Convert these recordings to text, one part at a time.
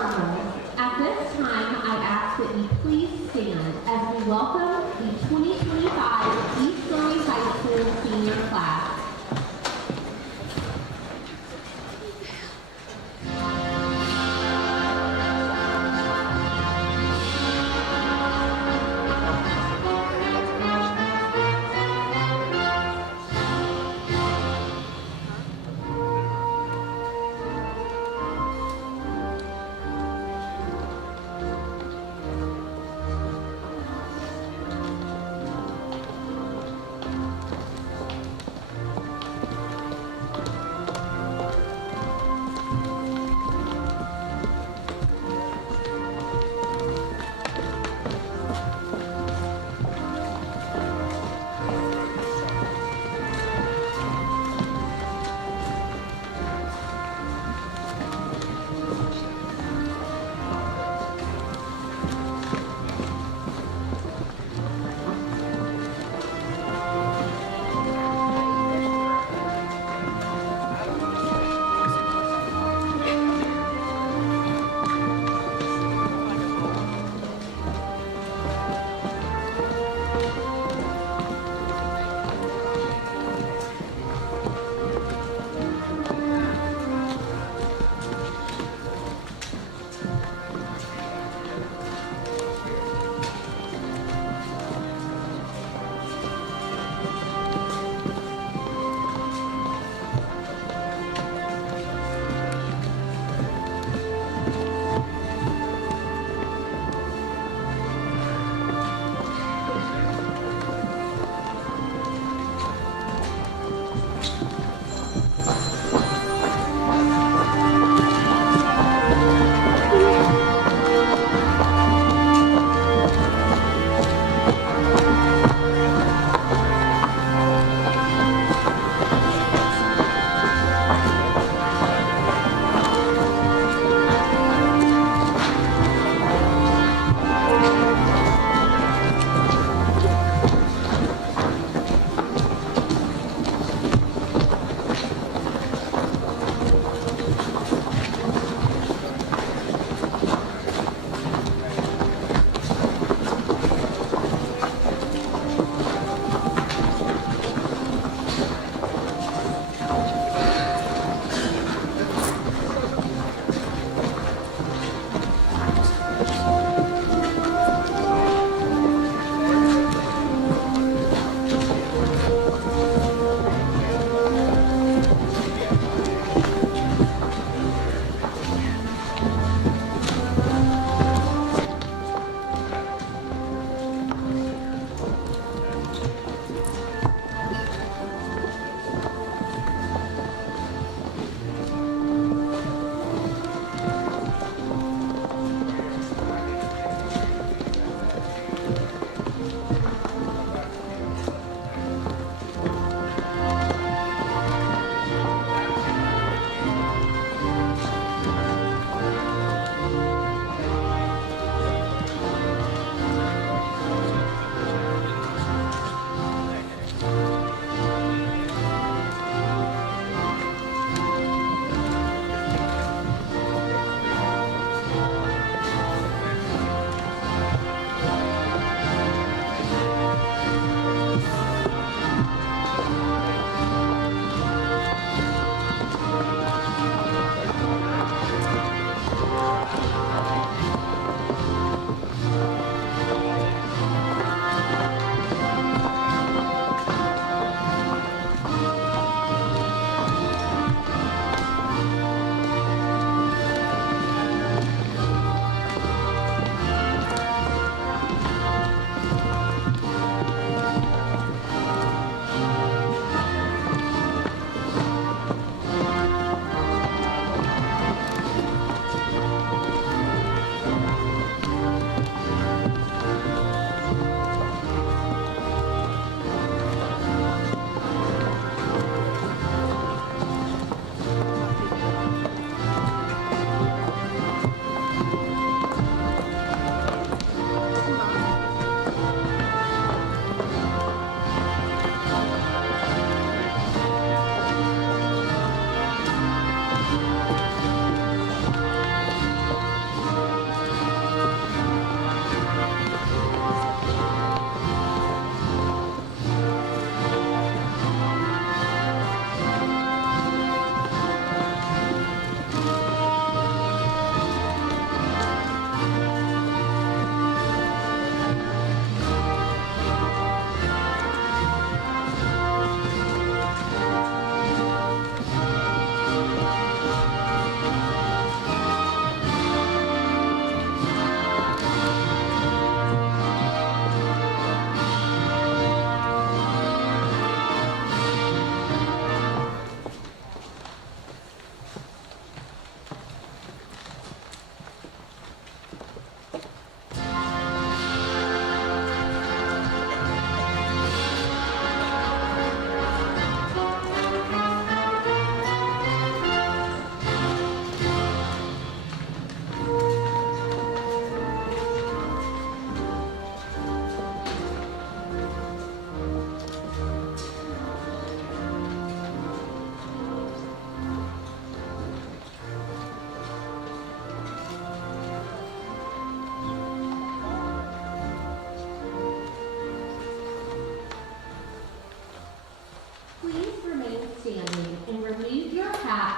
Cardinals. At this time, I ask that you please stand as we welcome the 2025 East Surry High School senior class.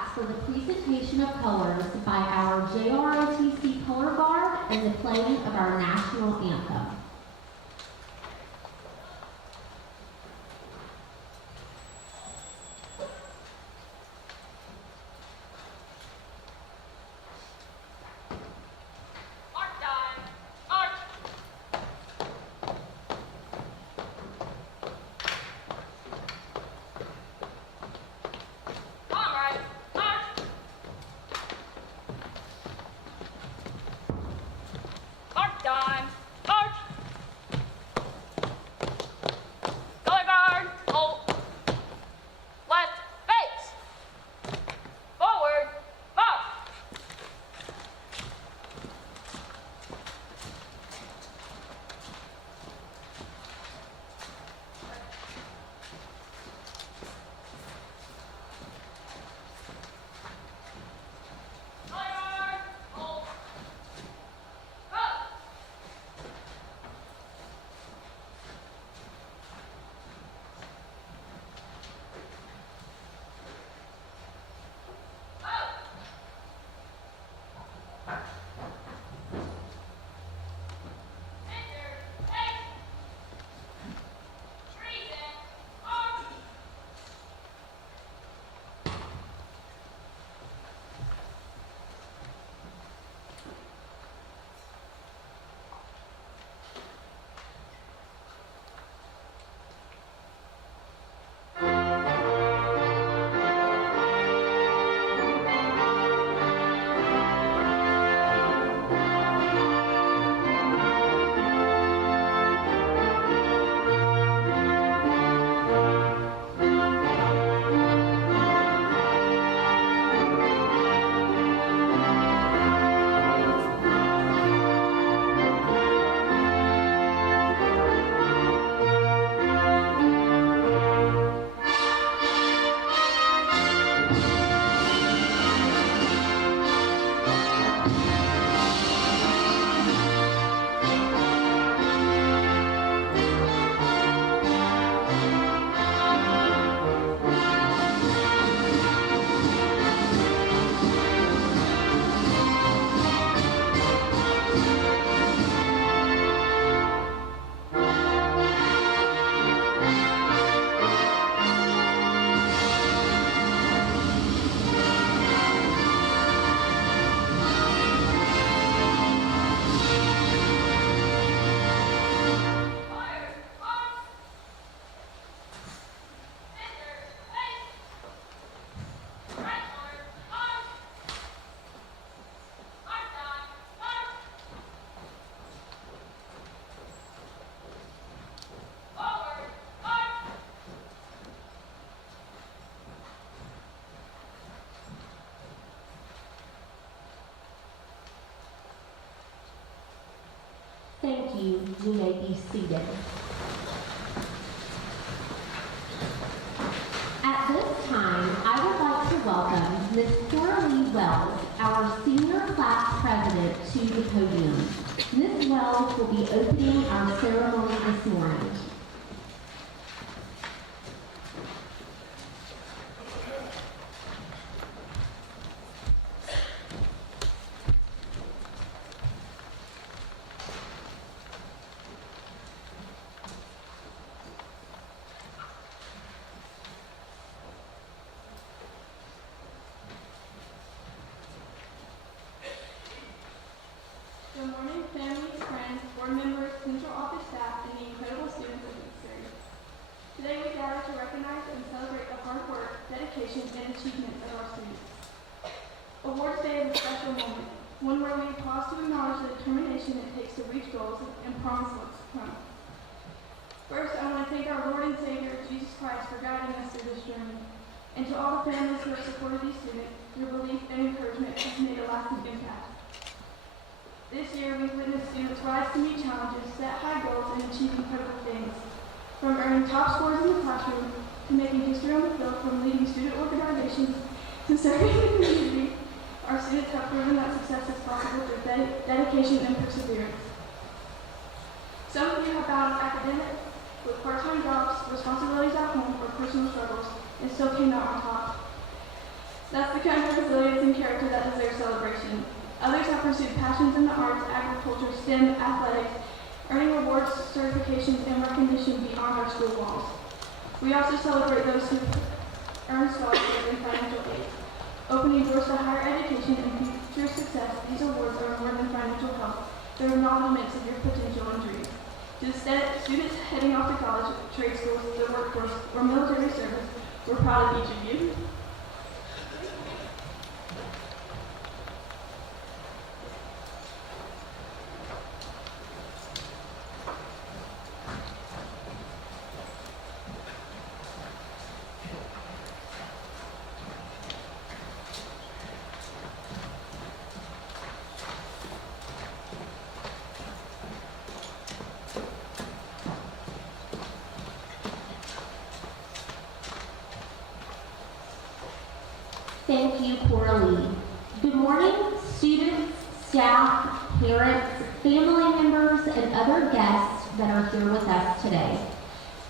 class for the presentation of colors by our JROTC Color Guard and the playing of our national anthem. Thank you. You may be seated. At this time, I would like to welcome Ms. Surry Wells, our senior class president, to the podium. Ms. Wells will be opening our ceremony this morning. Good morning, families, friends, board members, central office staff, and the incredible students of Surry. Today we gather to recognize and celebrate the hard work, dedication, and achievements of our students. Awards Day is a special moment, one where we pause to acknowledge the determination it takes to reach goals and promise what's to come. First, I want to thank our Lord and Savior, Jesus Christ, for guiding us through this journey. And to all the families who have supported these students, your belief and encouragement has made a lasting impact. This year, we've witnessed students rise to meet challenges, set high goals, and achieve incredible things. From earning top scores in the classroom, to making history on the field, from leading student organizations, to serving the community, our students have proven that success is possible through dedication and perseverance. Some of you have balanced academics with part-time jobs, responsibilities at home, or personal struggles, and still came out on top. That's the kind of resilience and character that deserves celebration. Others have pursued passions in the arts, agriculture, STEM, athletics, earning awards, certifications, and recognition beyond our school walls. We also celebrate those who earn scholarships and financial aid. Opening doors to higher education and future success, these awards are more than financial help. They are acknowledgments of your potential and dreams. To the students heading off to college, trade schools, the workforce, or military service, we're proud of each of you. Thank you, Coralie. Good morning, students, staff, parents, family members, and other guests that are here with us today.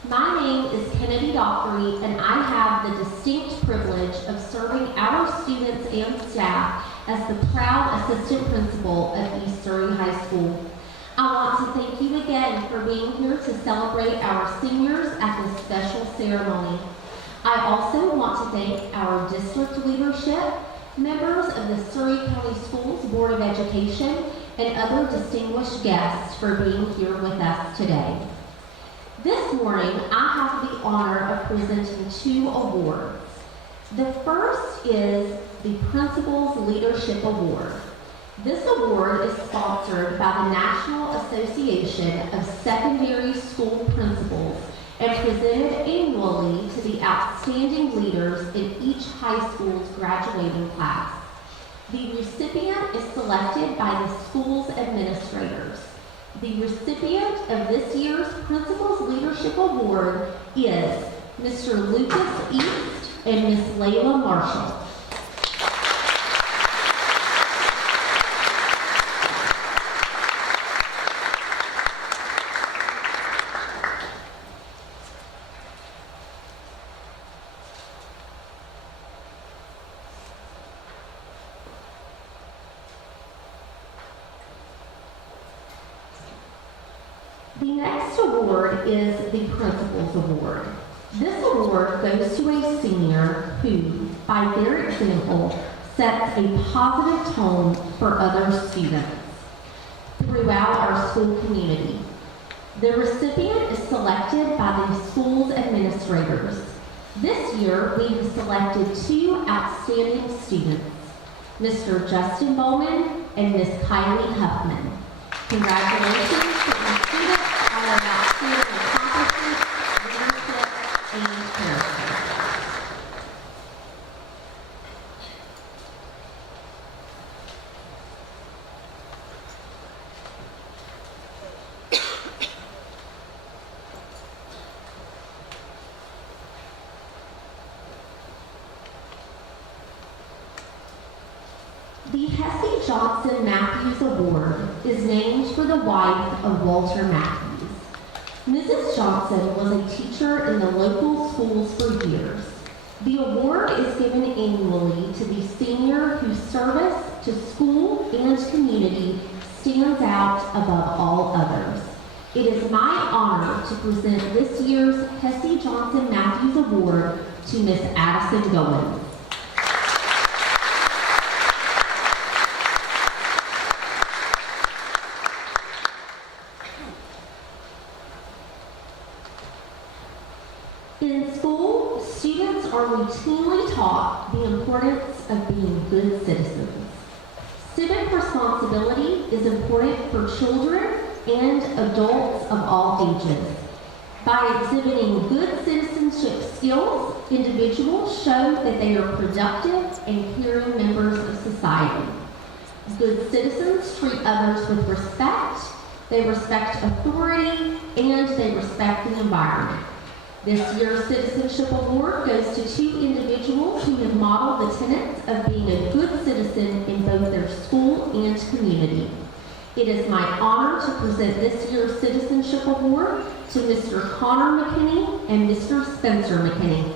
My name is Kennedy Dockery, and I have the distinct privilege of serving our students and staff as the proud assistant principal of East Surry High School. I want to thank you again for being here to celebrate our seniors at this special ceremony. I also want to thank our district leadership, members of the Surry County Schools Board of Education, and other distinguished guests for being here with us today. This morning, I have the honor of presenting 2 awards. The first is the Principal's Leadership Award. This award is sponsored by the National Association of Secondary School Principals and presented annually to the outstanding leaders in each high school's graduating class. The recipient is selected by the school's administrators. The recipient of this year's Principal's Leadership Award is Mr. Lucas East and Miss Layla Marshall. The next award is the Principal's Award. This award goes to a senior who, by their example, sets a positive tone for other students throughout our school community. The recipient is selected by the school's administrators. This year, we have selected 2 outstanding students, Mr. Justin Bowman and Miss Kylie Huffman. Congratulations to the students on their outstanding accomplishments, leadership, and character. The Hesse Johnson Matthews Award is named for the wife of Walter Matthews. Mrs. Johnson was a teacher in the local schools for years. The award is given annually to the senior whose service to school and community stands out above all others. It is my honor to present this year's Hesse Johnson Matthews Award to Miss Addison Goins. In school, students are routinely taught the importance of being good citizens. Civic responsibility is important for children and adults of all ages. By exhibiting good citizenship skills, individuals show that they are productive and caring members of society. Good citizens treat others with respect, they respect authority, and they respect the environment. This year's Citizenship Award goes to 2 individuals who have modeled the tenets of being a good citizen in both their school and community. It is my honor to present this year's Citizenship Award to Mr. Connor McKinney and Mr. Spencer McKinney.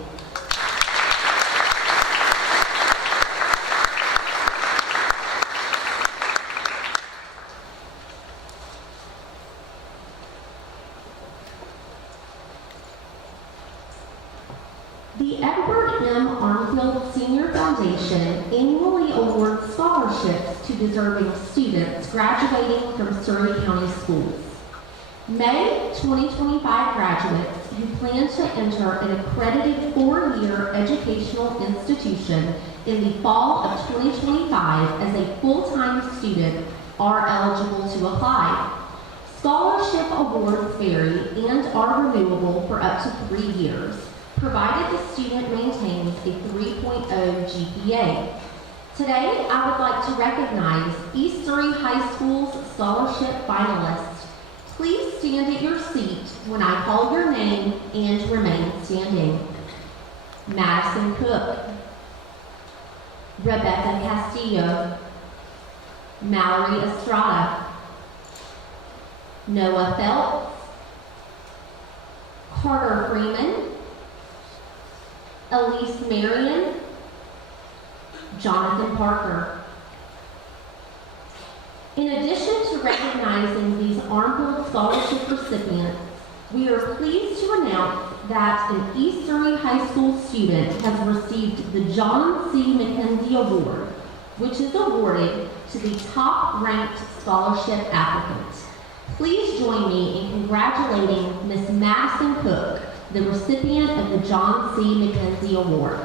Administration annually awards scholarships to deserving students graduating from Surry County schools. May 2025 graduates who plan to enter an accredited 4-year educational institution in the fall of 2025 as a full-time student are eligible to apply. Scholarship awards vary and are renewable for up to 3 years, provided the student maintains a 3.0 GPA. Today, I would like to recognize East Surry High School's scholarship finalists. Please stand at your seat when I call your name and remain standing. Madison Cook, Rebecca Castillo, Mallory Estrada, Noah Phelps, Carter Freeman, Elise Marion, Jonathan Parker. In addition to recognizing these Armfield Scholarship recipients, we are pleased to announce that an East Surry High School student has received the John C. McKenzie Award, which is awarded to the top-ranked scholarship applicant. Please join me in congratulating Miss Madison Cook, the recipient of the John C. McKenzie Award.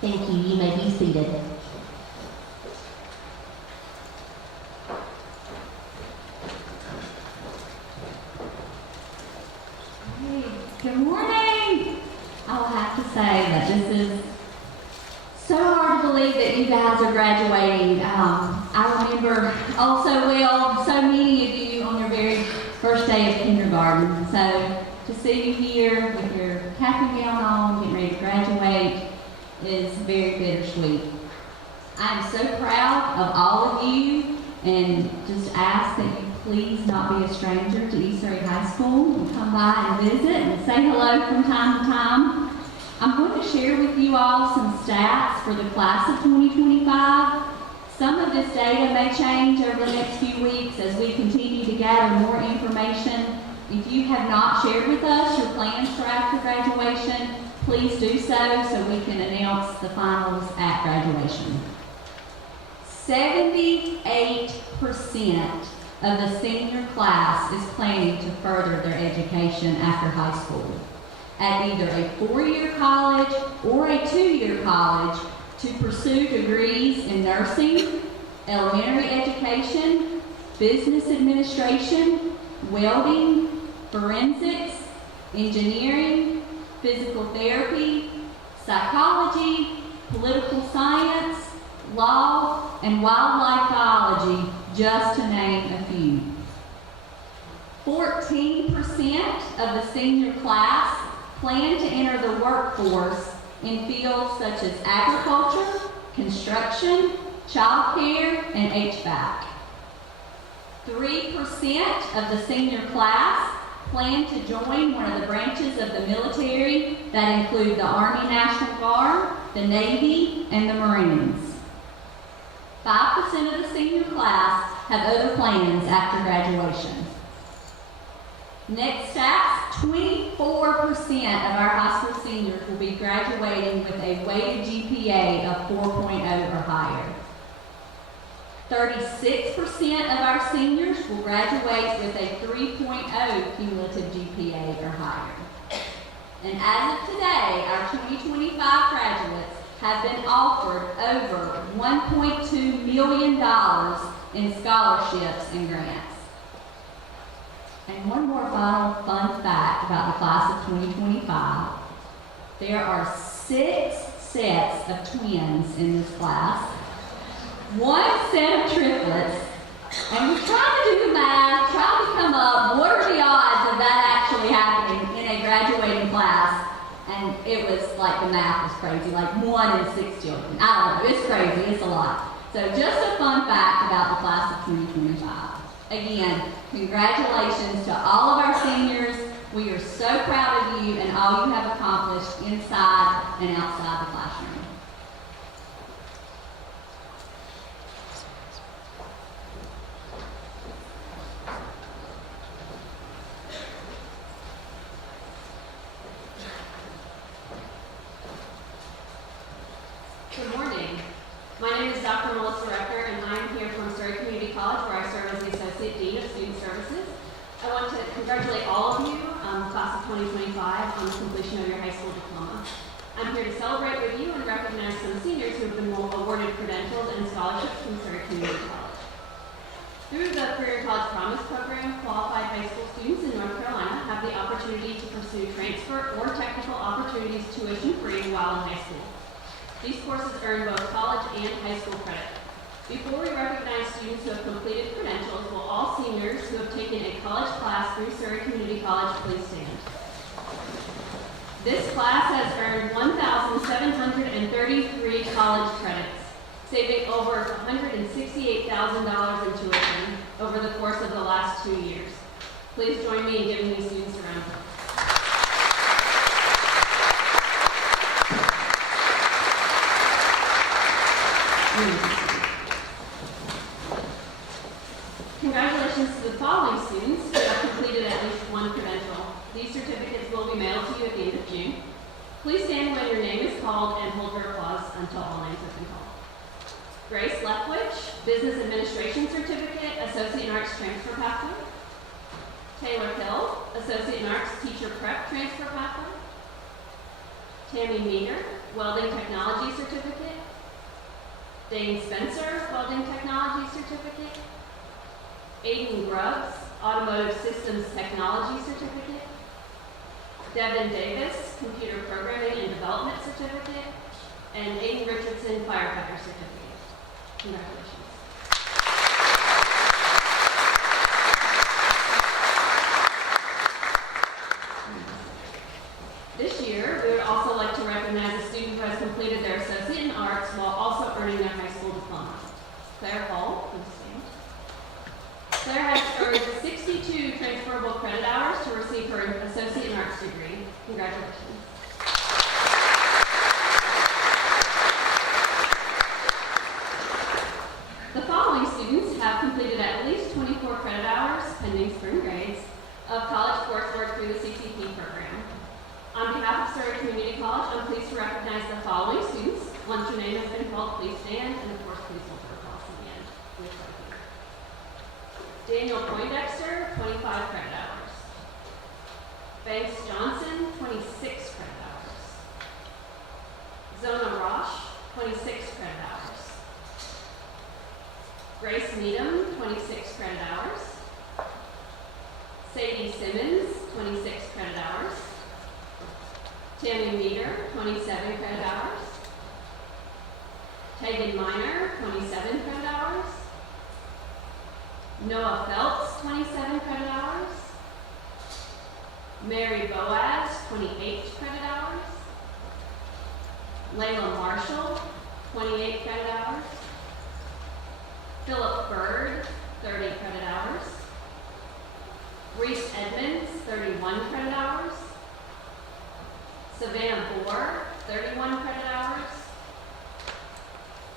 Thank you. You may be seated. Hey, good morning. I will have to say that this is so hard to believe that you guys are graduating. I remember oh so well so many of you on your very first day of kindergarten. So to see you here with your cap and gown on, getting ready to graduate, is very bittersweet. I am so proud of all of you and just ask that you please not be a stranger to East Surry High School and come by and visit and say hello from time to time. I'm going to share with you all some stats for the class of 2025. Some of this data may change over the next few weeks as we continue to gather more information. If you have not shared with us your plans for after graduation, please do so we can announce the finals at graduation. 78% of the senior class is planning to further their education after high school at either a 4-year college or a 2-year college to pursue degrees in nursing, elementary education, business administration, welding, forensics, engineering, physical therapy, psychology, political science, law, and wildlife biology, just to name a few. 14% of the senior class plan to enter the workforce in fields such as agriculture, construction, childcare, and HVAC. 3% of the senior class plan to join one of the branches of the military that include the Army National Guard, the Navy, and the Marines. 5% of the senior class have other plans after graduation. Next stats, 24% of our high school seniors will be graduating with a weighted GPA of 4.0 or higher. 36% of our seniors will graduate with a 3.0 cumulative GPA or higher. And as of today, our 2025 graduates have been offered over $1.2 million in scholarships and grants. And one more final fun fact about the class of 2025. There are 6 sets of twins in this class, 1 set of triplets, and we're trying to do the math, trying to come up, what are the odds of that actually happening in a graduating class? And it was like the math was crazy, like 1 in 6 children. I don't know, it's crazy, it's a lot. So just a fun fact about the class of 2025. Again, congratulations to all of our seniors. We are so proud of you and all you have accomplished inside and outside the classroom. I want to congratulate all of you, class of 2025, on the completion of your high school diploma. I'm here to celebrate with you and recognize some seniors who have been awarded credentials and scholarships from Surry Community College. Through the Career College Promise Program, qualified high school students in North Carolina have the opportunity to pursue transfer or technical opportunities tuition-free while in high school. These courses earn both college and high school credit. Before we recognize students who have completed credentials, will all seniors who have taken a college class through Surry Community College please stand? This class has earned 1,733 college credits, saving over $168,000 in tuition over the course of the last 2 years. Please join me in giving these students a round of applause. Congratulations to the following students who have completed at least one credential. These certificates will be mailed to you at the end of June. Please stand when your name is called and hold your applause until all names have been called. Grace Leftwich, Business Administration Certificate, Associate in Arts Transfer Pathway. Taylor Hill, Associate in Arts Teacher Prep Transfer Pathway. Tammy Meager, Welding Technology Certificate. Dane Spencer, Welding Technology Certificate. Aiden Grubbs, Automotive Systems Technology Certificate. Devin Davis, Computer Programming and Development Certificate. And Aiden Richardson, Firefighter Certificate. Congratulations. This year, we would also like to recognize a student who has completed their Associate in Arts while also earning their high school diploma. Claire Hall, please stand. Claire has earned 62 transferable credit hours to receive her Associate in Arts degree. Congratulations. The following students have completed at least 24 credit hours, pending spring grades, of college coursework through the CCP program. On behalf of Surry Community College, I'm pleased to recognize the following students. Once your name has been called, please stand, and of course, please hold your applause in the end. Daniel Poindexter, 25 credit hours. Banks Johnson, 26 credit hours. Zona Roche, 26 credit hours. Grace Needham, 26 credit hours. Sadie Simmons, 26 credit hours. Tammy Meader, 27 credit hours. Tegan Miner, 27 credit hours. Noah Phelps, 27 credit hours. Mary Boaz, 28 credit hours. Layla Marshall, 28 credit hours. Philip Bird, 30 credit hours. Reese Edmonds, 31 credit hours. Savannah Bohr, 31 credit hours.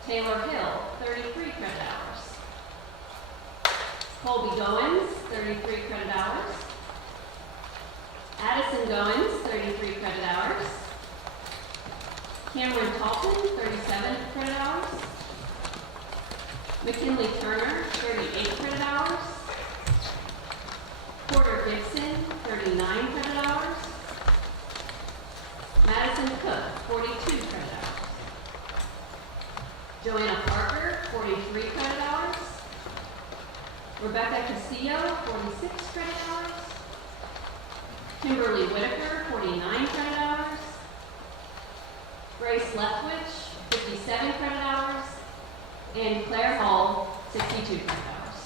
Taylor Hill, 33 credit hours. Colby Goins, 33 credit hours. Addison Goins, 33 credit hours. Cameron Talton, 37 credit hours. McKinley Turner, 38 credit hours. Porter Gibson, 39 credit hours. Madison Cook, 42 credit hours. Joanna Parker, 43 credit hours. Rebecca Castillo, 46 credit hours. Kimberly Whitaker, 49 credit hours. Grace Leftwich, 57 credit hours. And Claire Hall, 62 credit hours.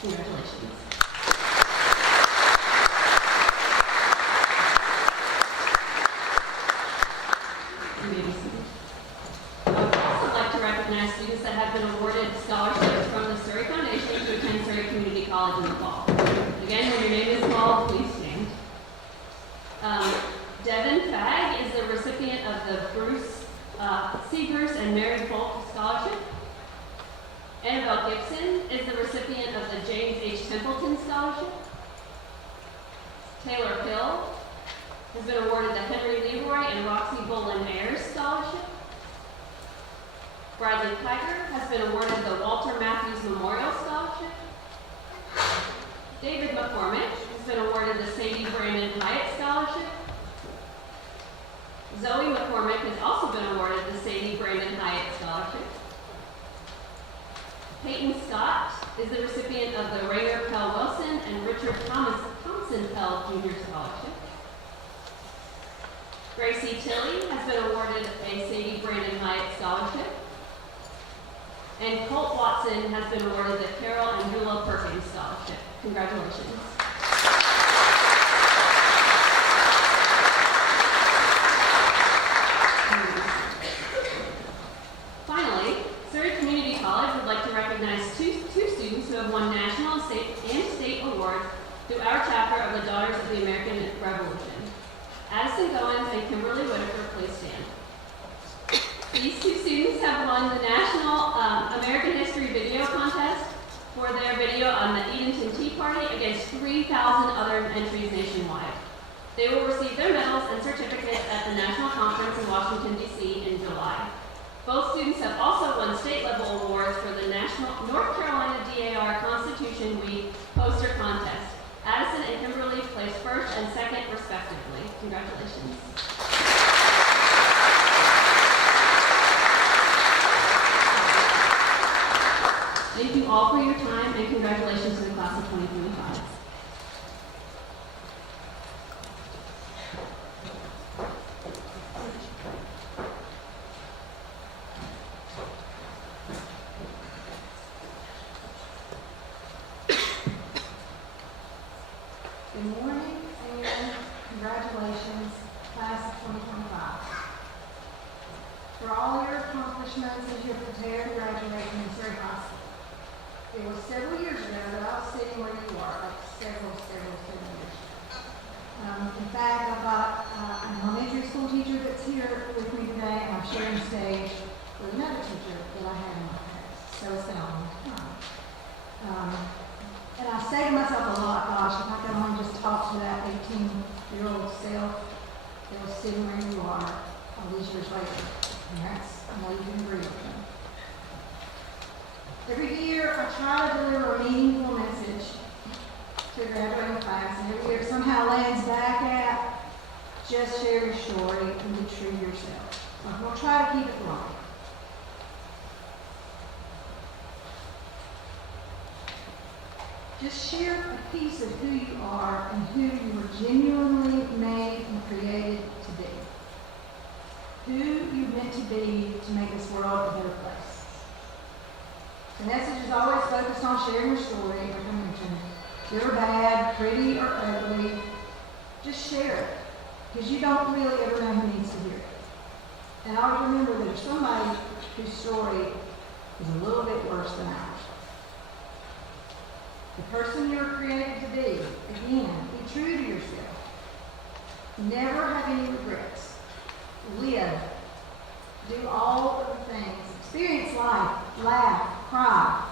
Congratulations. I would also like to recognize students that have been awarded scholarships from the Surry Foundation to attend Surry Community College in the fall. Again, when your name is called, please stand. Devin Fagg is the recipient of the C. Bruce and Mary Folk Scholarship. Annabelle Gibson is the recipient of the James H. Templeton Scholarship. Taylor Hill has been awarded the Henry Leroy and Roxy Bolin Ayers Scholarship. Bradley Tiger has been awarded the Walter Matthews Memorial Scholarship. David McCormick has been awarded the Sadie Brandon Hyatt Scholarship. Zoe McCormick has also been awarded the Sadie Brandon Hyatt Scholarship. Peyton Scott is the recipient of the Ranger Pell Wilson and Richard Thompson Pell Jr. Scholarship. Gracie Tilley has been awarded a Sadie Brandon Hyatt Scholarship. And Colt Watson has been awarded the Carol and Hula Perkins Scholarship. Congratulations. Finally, Surry Community College would like to recognize two students who have won national and state awards through our chapter of the Daughters of the American Revolution. Addison Goins and Kimberly Whitaker, please stand. These two students have won the National American History Video Contest for their video on the Edenton Tea Party against 3,000 other entries nationwide. They will receive their medals and certificates at the National Conference in Washington, D.C. in July. Both students have also won state-level awards for the National North Carolina DAR Constitution Week poster contest. Addison and Kimberly placed first and second, respectively. Congratulations. Thank you all for your time, and congratulations to the class of 2025. Good morning and congratulations, class of 2025. For all your accomplishments as you're prepared to graduate from Surry High School. It was several years ago that I was sitting where you are, like several years. In fact, I've got an elementary school teacher that's here with me today, and I'm sharing stage with another teacher that I had in my past. So it's been a long time. And I say to myself a lot, gosh, if I could only just talk to that 18-year-old self that was sitting where you are all these years later. And that's, I know you can agree with me. Every year, I try to deliver a meaningful message to a graduating class, and every year it somehow lands back at just share your story and be true to yourself. So I'm going to try to keep it light. Just share a piece of who you are and who you were genuinely made and created to be. Who you're meant to be to make this world a better place. The message is always focused on sharing your story, like I mentioned. Good or bad, pretty or ugly, just share it. Because you don't really ever know who needs to hear it. And always remember that there's somebody whose story is a little bit worse than ours. The person you're created to be, again, be true to yourself. Never have any regrets. Live. Do all of the things. Experience life. Laugh. Cry.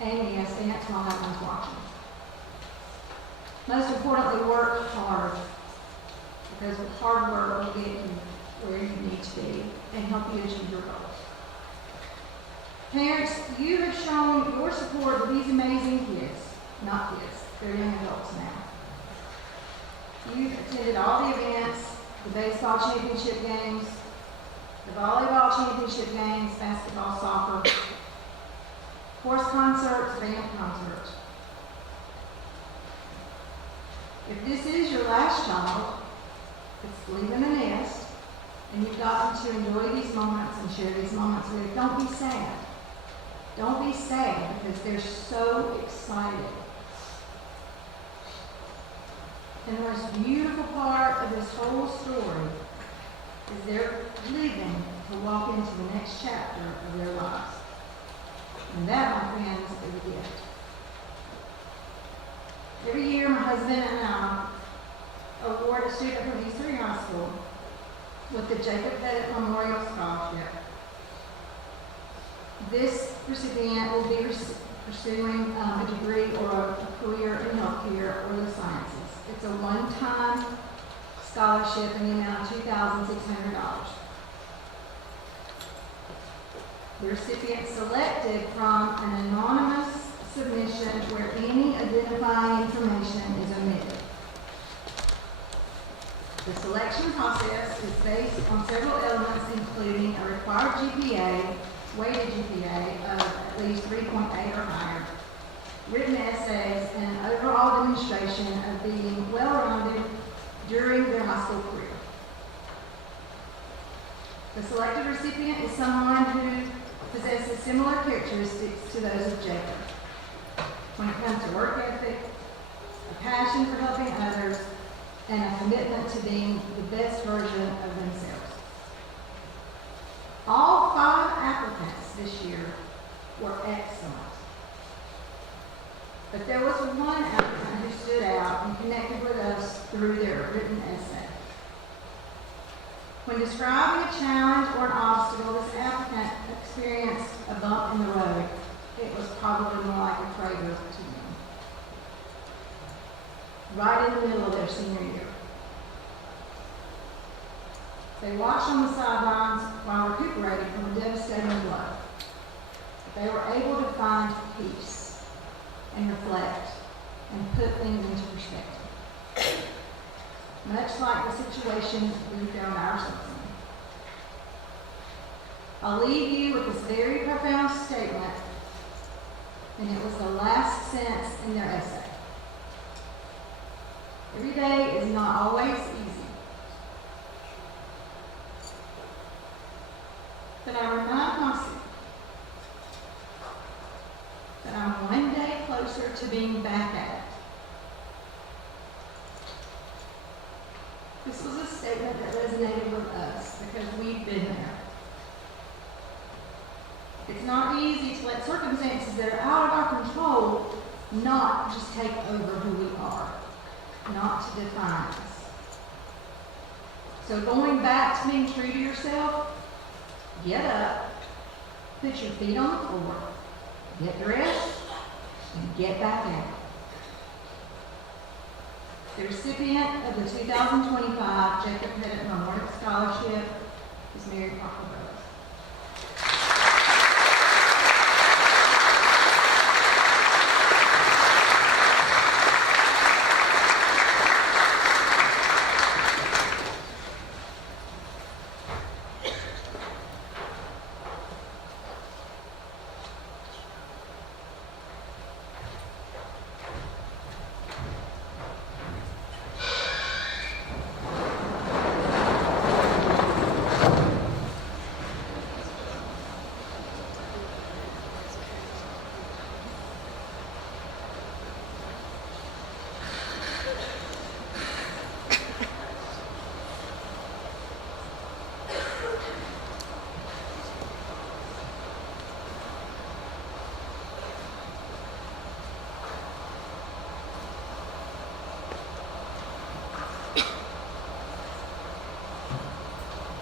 And yes, dance while no one's watching. Most importantly, work hard. Because with hard work will get you where you need to be and help you achieve your goals. Parents, you have shown your support of these amazing kids. Not kids, they're young adults now. You've attended all the events, the baseball championship games, the volleyball championship games, basketball, soccer, horse concerts, band concerts. If this is your last child, it's leaving the nest, and you've gotten to enjoy these moments and share these moments with, don't be sad. Don't be sad because they're so excited. And the most beautiful part of this whole story is they're living to walk into the next chapter of their lives. And that, my friends, is a gift. Every year, my husband and I award a student from East Surry High School with the Jacob Pettit Memorial Scholarship. This recipient will be pursuing a degree or a career in healthcare or the sciences. It's a one-time scholarship in the amount of $2,600. The recipient selected from an anonymous submission where any identifying information is omitted. The selection process is based on several elements, including a required GPA, weighted GPA of at least 3.8 or higher, written essays, and an overall demonstration of being well-rounded during their high school career. The selected recipient is someone who possesses similar characteristics to those of Jacob when it comes to work ethic, a passion for helping others, and a commitment to being the best version of themselves. All 5 applicants this year were excellent. But there was one applicant who stood out and connected with us through their written essay. When describing a challenge or an obstacle, this applicant experienced a bump in the road. It was probably more like a crater to them. Right in the middle of their senior year. They watched on the sidelines while recuperating from a devastating blow. They were able to find peace and reflect and put things into perspective. Much like the situation we found ourselves in. I'll leave you with this very profound statement, and it was the last sentence in their essay. Every day is not always easy. But I remind myself that I'm one day closer to being back at it. This was a statement that resonated with us because we've been there. It's not easy to let circumstances that are out of our control not just take over who we are, not to define us. So going back to being true to yourself, get up, put your feet on the floor, get dressed, and get back at it. The recipient of the 2025 Jacob Pettit Memorial Scholarship is Mary Parker Rose.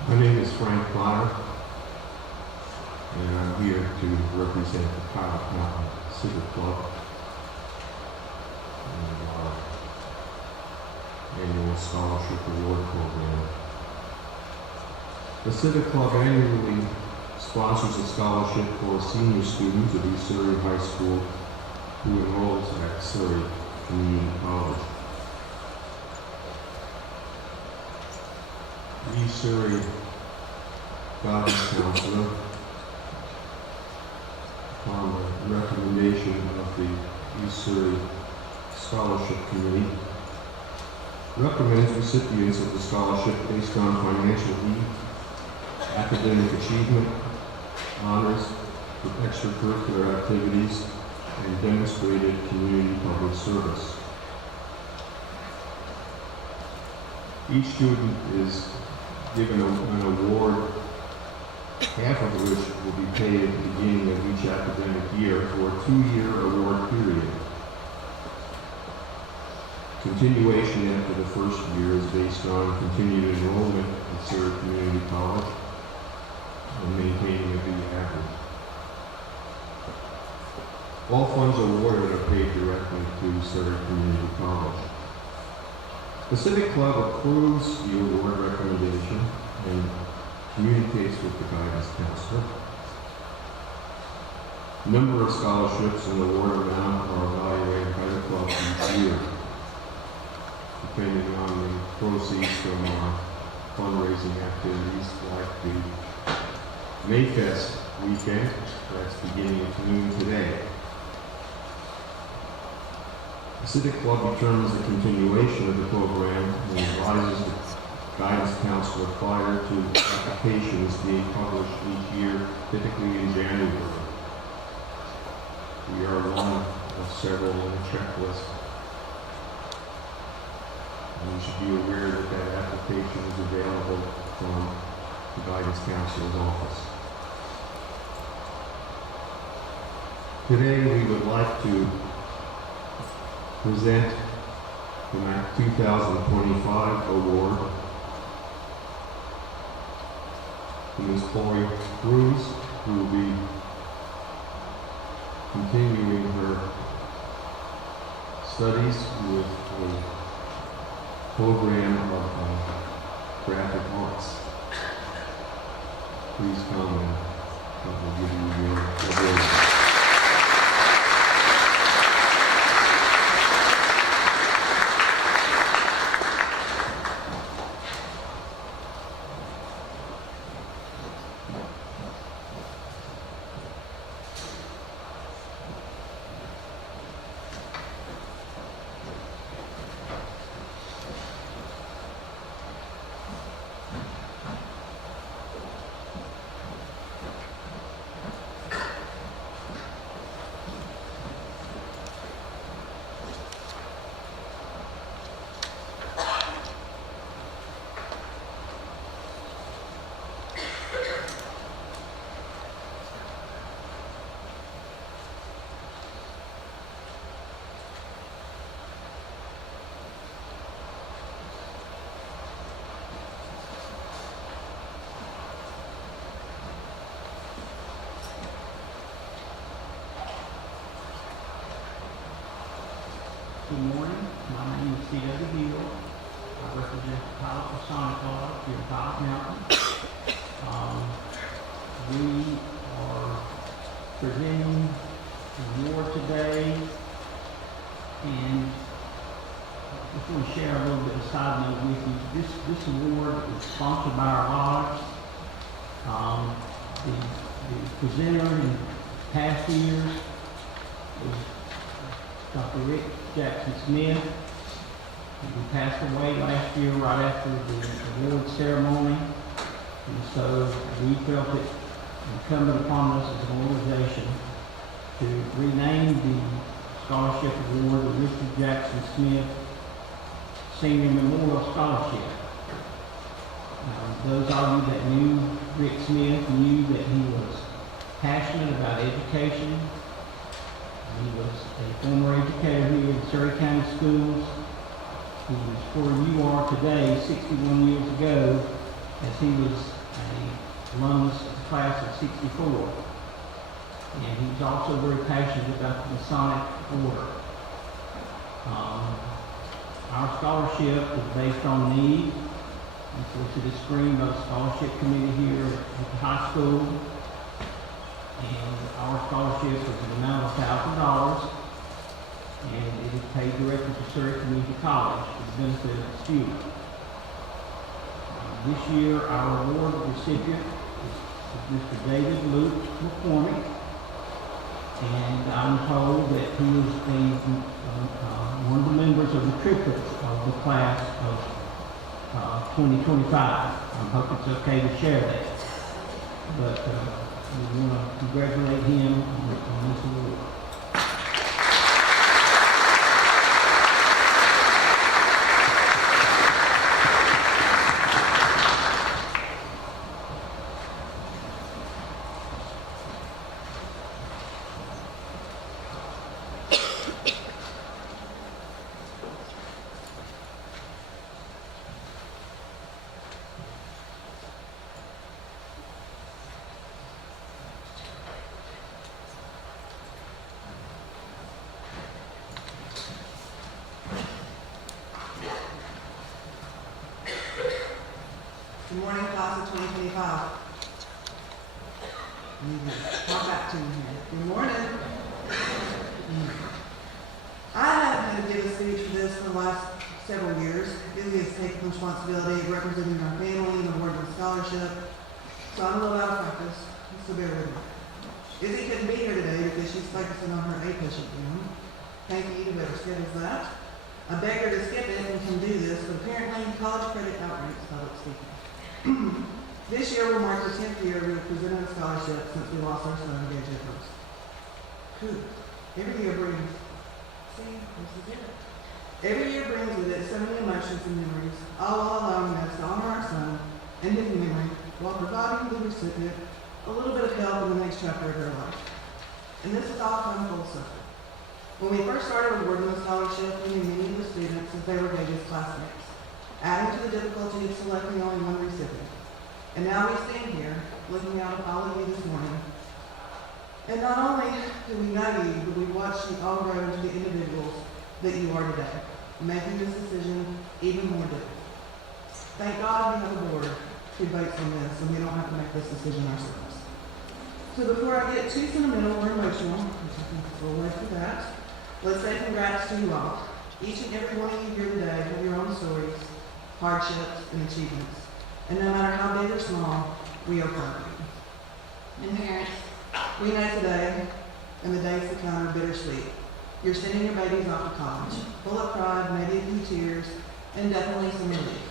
My name is Frank Potter, and I'm here to represent the Pilot Mountain Civic Club and our annual scholarship award program. The Civic Club annually sponsors a scholarship for senior students of East Surry High School who enrolls at Surry Community College. The East Surry Guidance Counselor, upon the recommendation of the East Surry Scholarship Committee, recommends recipients of the scholarship based on financial need, academic achievement, honors, extracurricular activities, and demonstrated community public service. Each student is given an award, half of which will be paid at the beginning of each academic year for a 2-year award period. Continuation after the first year is based on continued enrollment at Surry Community College and maintaining a B average. All funds awarded are paid directly to Surry Community College. The Civic Club approves the award recommendation and communicates with the guidance counselor. Number of scholarships and award amount are evaluated by the club each year. depending on the proceeds from our fundraising activities like the Mayfest weekend that's beginning at noon today. The Civic Club determines the continuation of the program and advises the Guidance Council prior to applications being published each year, typically in January. We are one of several in the checklist. And you should be aware that that application is available from the Guidance Counselor's office. Today we would like to present the MAC 2025 award to Ms. Chloe Cruz, who will be continuing her studies with a program of graphic arts. Please come and we'll give you your award. Good morning. My name is C.W. Hill. I represent the Pilot for Sonic Club here in Pilot Mountain. We are presenting the award today, and I just want to share a little bit of side note with you. This award is sponsored by our lodge. The presenter in past years was Dr. Rick Jackson Smith. He passed away last year right after the award ceremony. And so we felt it incumbent upon us as an organization to rename the scholarship award the Richard Jackson Smith Senior Memorial Scholarship. Those of you that knew Rick Smith knew that he was passionate about education. He was a former educator here in Surry County Schools. He was where you are today, 61 years ago, as he was a alumnus of the class of 64. And he was also very passionate about the Masonic order. Our scholarship is based on need. Of course, it is screened by the scholarship committee here at the high school. And our scholarship is an amount of $1,000, and it is paid directly to Surry Community College for the benefit of the student. This year, our award recipient is Mr. David Luke McCormick, and I'm told that he is one of the members of the triplets of the class of 2025. I hope it's okay to share that. But we want to congratulate him on this award. Good morning, class of 2025. Talk back to me here. Good morning. I haven't had to give a speech for this for the last several years. Izzy has taken responsibility of representing our family and awarding a scholarship. So I'm a little out of practice, so bear with me. Izzy couldn't be here today because she's focusing on her APUS exam. Thank you, whoever schedules that. I begged her to skip it and can do this, but apparently college credit outranks public speaking. This year will mark the 10th year we have presented a scholarship since we lost our son, Gage Edwards. Every year brings, see, this is it. Every year brings with it so many emotions and memories, all while allowing us to honor our son and his memory while providing the recipient a little bit of help in the next chapter of their life. And this has all come full circle. When we first started awarding the scholarship, we knew many of the students as they were Gage's classmates, adding to the difficulty of selecting only one recipient. And now we stand here, looking out at all of you this morning. And not only do we know you, but we watch you all grow into the individuals that you are today, making this decision even more difficult. Thank God we have a board who votes on this, and we don't have to make this decision ourselves. So before I get too sentimental or emotional, which I think is a little late for that, let's say congrats to you all. Each and every one of you here today have your own stories, hardships, and achievements. And no matter how big or small, we are proud of you. And parents, we know today and the days to come are bittersweet. You're sending your babies off to college, full of pride, maybe a few tears, and definitely some relief.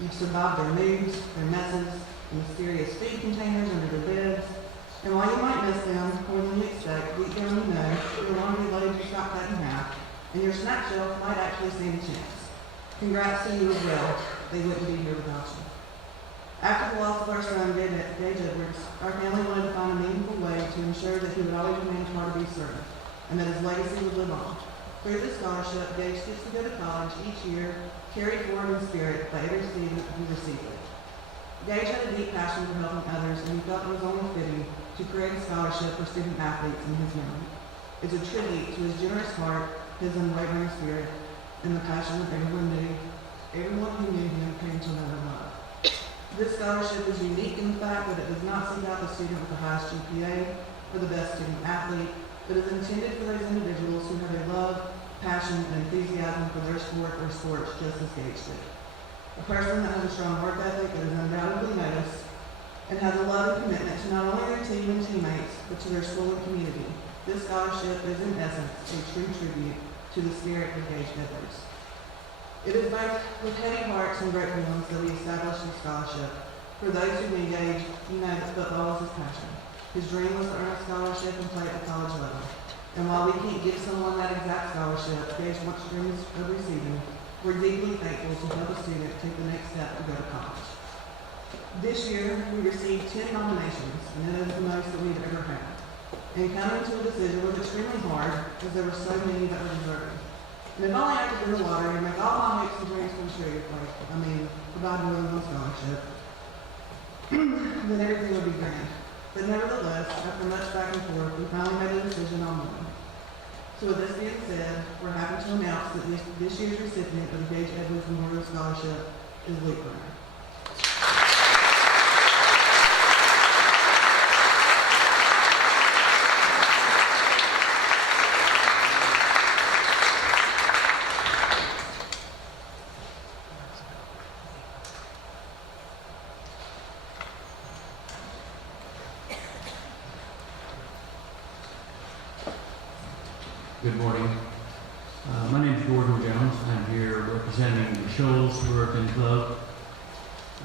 You've survived their moods, their messes, the mysterious food containers under their beds, and while you might miss them more than you expect, deep down you know your laundry load just got cut in half, and your snack shelf might actually stand a chance. Congrats to you as well. They wouldn't be here without you. After the loss of our son, Gage Edwards, our family wanted to find a meaningful way to ensure that he would always remain part of Surry, and that his legacy would live on. Through this scholarship, Gage gets to go to college each year, carried forward in spirit by every student who received it. Gage had a deep passion for helping others, and he felt it was only fitting to create a scholarship for student athletes in his memory. It's a tribute to his generous heart, his unwavering spirit, and the passion that everyone who knew him came to know and love. This scholarship is unique in the fact that it does not seek out the student with the highest GPA or the best student athlete, but is intended for those individuals who have a love, passion, and enthusiasm for their sport or sports just as Gage did. A person that has a strong work ethic that is undoubtedly noticed and has a love and commitment to not only their team and teammates, but to their school and community. This scholarship is in essence a true tribute to the spirit of Gage Edwards. It is both with heavy hearts and great feelings that we established this scholarship. For those who knew Gage, you know that football was his passion. His dream was to earn a scholarship and play at the college level. And while we can't give someone that exact scholarship Gage once dreams of receiving, we're deeply thankful to help a student take the next step to go to college. This year, we received 10 nominations, and it is the most that we've ever had. And coming to a decision was extremely hard, as there were so many that were deserving. And if only I could do the lottery and make all my hopes and dreams come true, provide more than one scholarship, then everything would be grand. But nevertheless, after much back and forth, we finally made a decision on one. So with this being said, we're happy to announce that this year's recipient of the Gage Edwards Memorial Scholarship is Luke Brown. Good morning. My name is Gordon Jones. I'm here representing the Shoals Hurricane Club.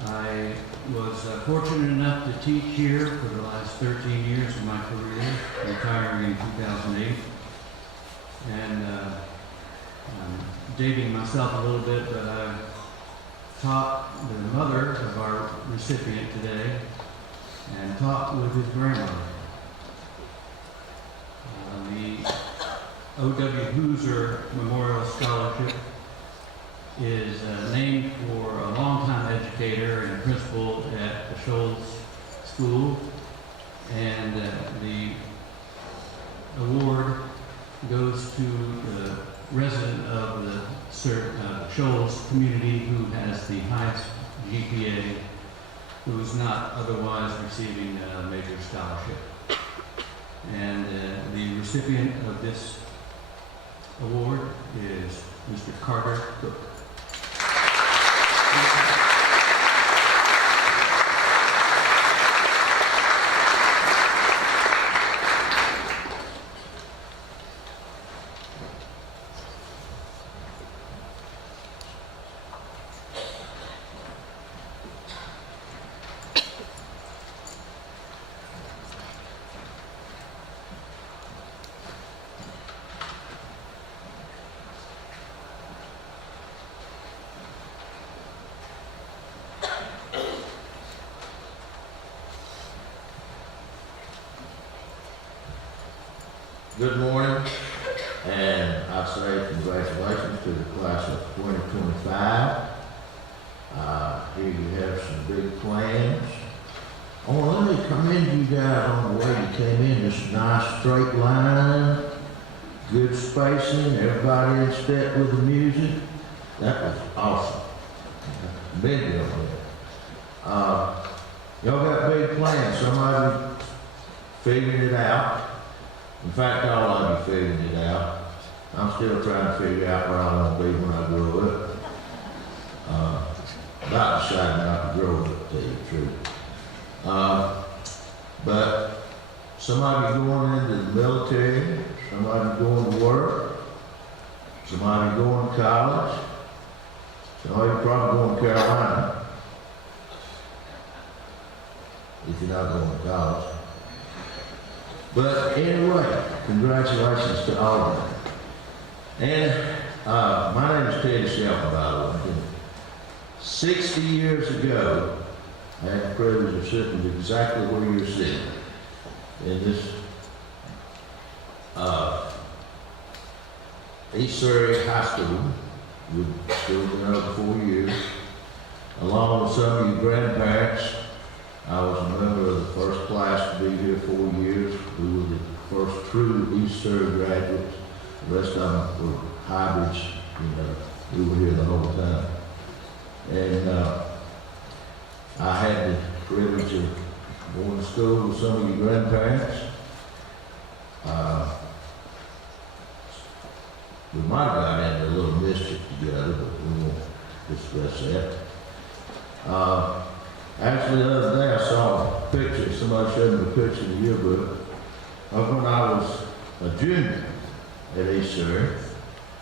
I was fortunate enough to teach here for the last 13 years of my career, retiring in 2008. And I'm dating myself a little bit, but I taught the mother of our recipient today and taught with his grandmother. The O.W. Hoosier Memorial Scholarship is named for a longtime educator and principal at the Shoals School, and the award goes to the resident of the Shoals community who has the highest GPA, who is not otherwise receiving a major scholarship. And the recipient of this award is Mr. Carter Cook. Good morning, and I say congratulations to the class of 2025. Here you have some big plans. Oh, let me commend you guys on the way you came in. This nice straight line, good spacing, everybody in step with the music. That was awesome. Big deal. Y'all got big plans. Somebody figured it out. In fact, all of you figured it out. I'm still trying to figure out where I want to be when I grow up. About deciding not to grow up, to tell you the truth. But somebody going into the military, somebody going to work, somebody going to college, somebody probably going to Carolina, if you're not going to college. But anyway, congratulations to all of them. And my name is Teddy Shelton, by the way. 60 years ago, I had the privilege of sitting exactly where you're sitting, in this East Surry High School. We've still been over 4 years. Along with some of your grandparents, I was a member of the first class to be here 4 years. We were the first true East Surry graduates. The rest of them were hybrids. We were here the whole time. And I had the privilege of going to school with some of your grandparents. We might have got into a little mischief together, but we won't discuss that. Actually, the other day I saw a picture, somebody showed me a picture in the yearbook of when I was a junior at East Surry.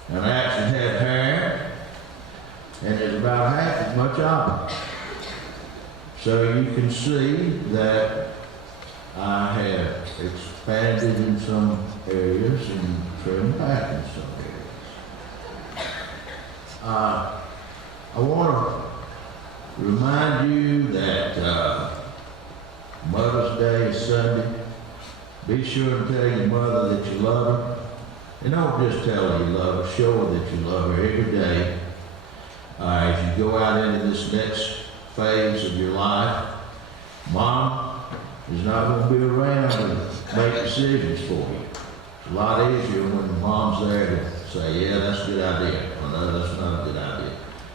And I actually had hair, and there's about half as much of it. So you can see that I have expanded in some areas and trimmed back in some areas. I want to remind you that Mother's Day is Sunday. Be sure to tell your mother that you love her. And don't just tell her you love her, show her that you love her every day. As you go out into this next phase of your life, Mom is not going to be around to make decisions for you. It's a lot easier when Mom's there to say, yeah, that's a good idea, or no, that's not a good idea.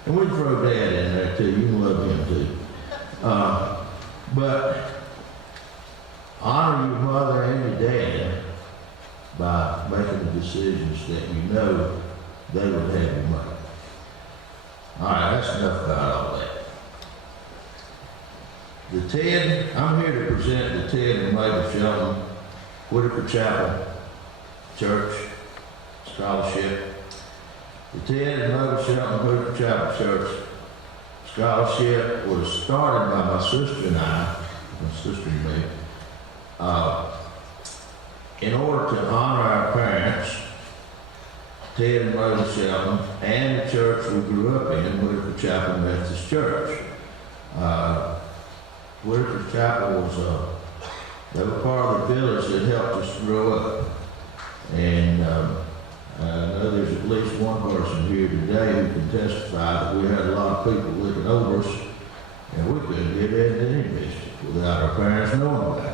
And we throw Dad in there too. You can love him too. But honor your mother and your dad by making the decisions that you know they would have you make. All right, that's enough about all that. The Ted, I'm here to present the Ted and Mabel Shelton Whitaker Chapel Church Scholarship. The Ted and Mabel Shelton Whitaker Chapel Church Scholarship was started by my sister and I, my sister and me, in order to honor our parents, Ted and Mabel Shelton, and the church we grew up in, Whitaker Chapel Methodist Church. Whitaker Chapel was they were part of the village that helped us grow up. And I know there's at least one person here today who can testify that we had a lot of people looking over us, and we couldn't get into any mischief without our parents knowing about it.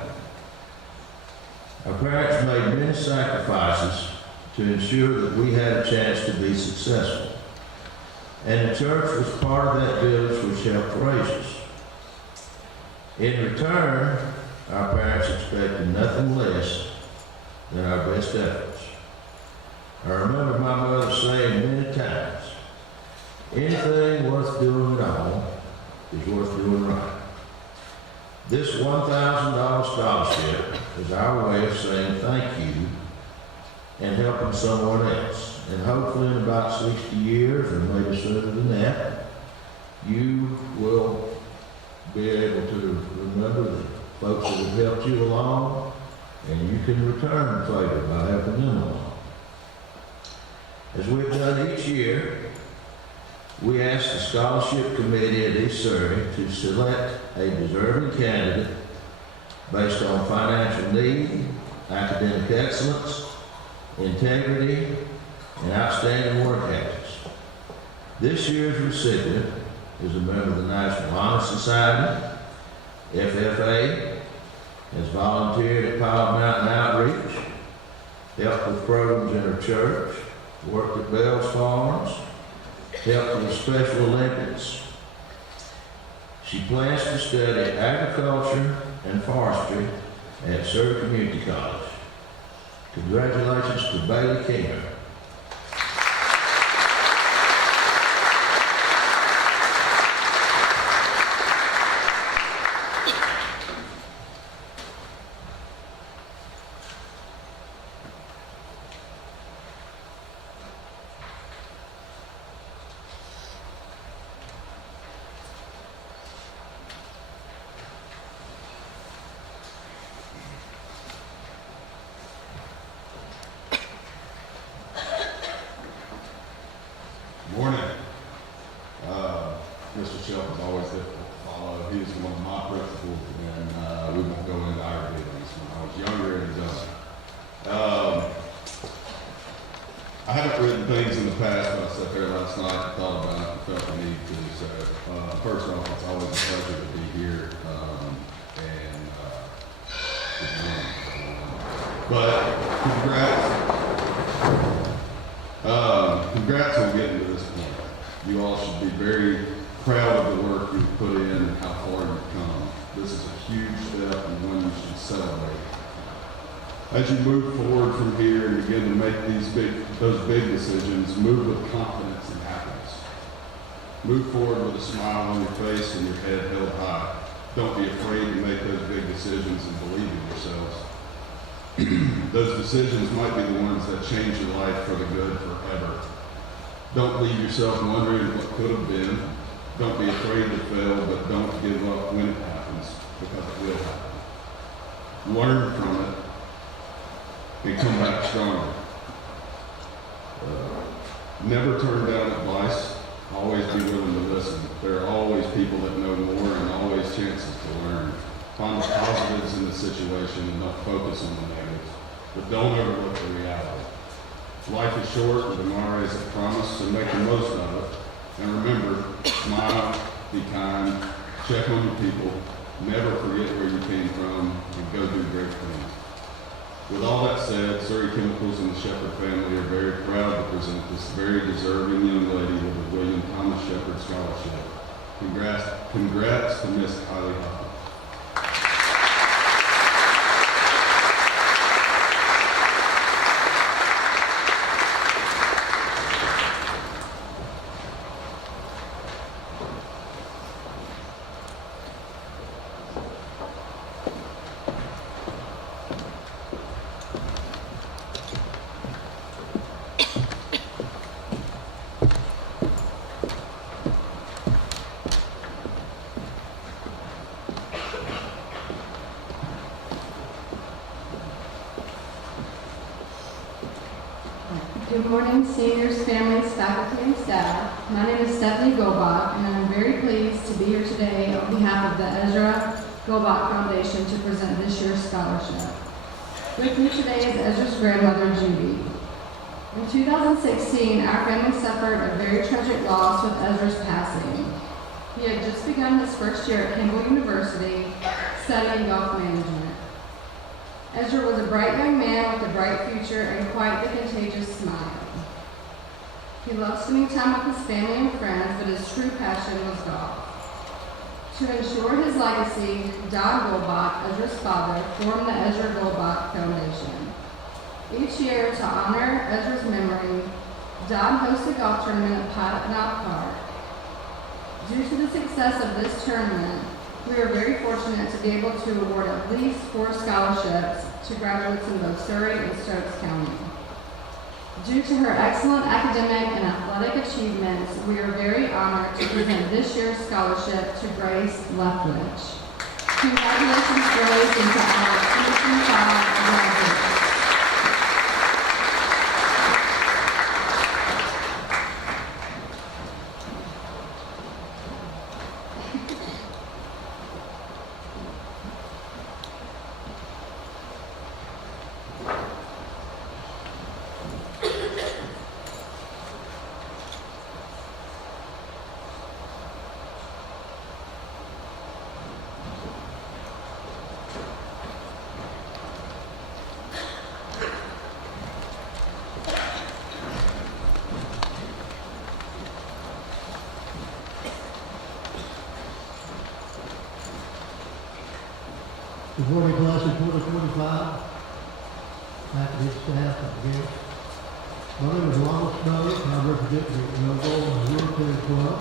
Our parents made many sacrifices to ensure that we had a chance to be successful. And the church was part of that village which helped raise us. In return, our parents expected nothing less than our best efforts. I remember my mother saying many times, Anything worth doing at all is worth doing right. This $1,000 scholarship is our way of saying thank you and helping someone else. And hopefully in about 60 years, or maybe sooner than that, you will be able to remember the folks that have helped you along, and you can return the favor by helping them along. As we've done each year, we ask the scholarship committee at East Surry to select a deserving candidate based on financial need, academic excellence, integrity, and outstanding work ethics. This year's recipient is a member of the National Honor Society, FFA, has volunteered at Powell Mountain Outreach, helped with programs in her church, worked at Bell's Farms, helped with Special Olympics. She plans to study agriculture and forestry at Surry Community College. Congratulations to Bailey Kinger. Morning. Mr. Shelton's always difficult to follow. He's one of my principals, and we won't go into our dealings when I was younger and young. I haven't written things in the past, but I sat there last night and thought about it and felt the need to. So, first off, it's always a pleasure to be here. But congrats on getting to this point. You all should be very proud of the work you've put in and how far you've come. This is a huge step and one you should celebrate. As you move forward from here and begin to make those big decisions, move with confidence and happiness. Move forward with a smile on your face and your head held high. Don't be afraid to make those big decisions and believe in yourselves. Those decisions might be the ones that change your life for the good forever. Don't leave yourself wondering what could have been. Don't be afraid to fail, but don't give up when it happens, because it will happen. Learn from it and come back stronger. Never turn down advice. Always be willing to listen. There are always people that know more and always chances to learn. Find the positives in the situation and not focus on the negatives. But don't overlook the reality. Life is short and tomorrow is a promise, so make the most of it. And remember, smile, be kind, check on your people, never forget where you came from, and go do great things. With all that said, Surry Chemicals and the Shepherd family are very proud to present this very deserving young lady with a William Thomas Shepherd Scholarship. Congrats to Miss Kylie Huffman. Good morning, seniors, families, faculty, and staff. My name is Stephanie Goldbach, and I'm very pleased to be here today on behalf of the Ezra Goldbach Foundation to present this year's scholarship. With me today is Ezra's grandmother, Judy. In 2016, our family suffered a very tragic loss with Ezra's passing. He had just begun his first year at Campbell University, studying golf management. Ezra was a bright young man with a bright future and quite the contagious smile. He loved spending time with his family and friends, but his true passion was golf. To ensure his legacy, Don Goldbach, Ezra's father, formed the Ezra Goldbach Foundation. Each year, to honor Ezra's memory, John hosts a golf tournament at Pilot Knob Park. Due to the success of this tournament, we are very fortunate to be able to award at least 4 scholarships to graduates in both Surry and Stokes County. Due to her excellent academic and athletic achievements, we are very honored to present this year's scholarship to Grace Leftwich. Congratulations, Grace, and to our 2025 graduates. Good morning, class of 2025. Faculty, staff, and guests. My name is Ronald Snow, and I represent the Noble and Wheelchair Club.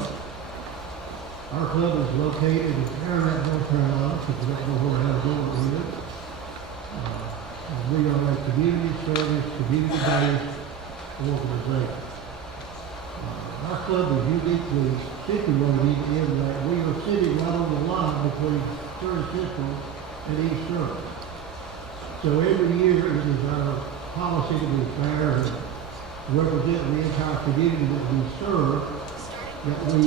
Our club is located in Ararat, North Carolina, if you don't know where Arizona is. And we are a community service, community-based organization. Our club is uniquely situated in that we are sitting right on the line between Surry Central and East Surry. So every year it is our policy to be fair and represent the entire community that we serve, that we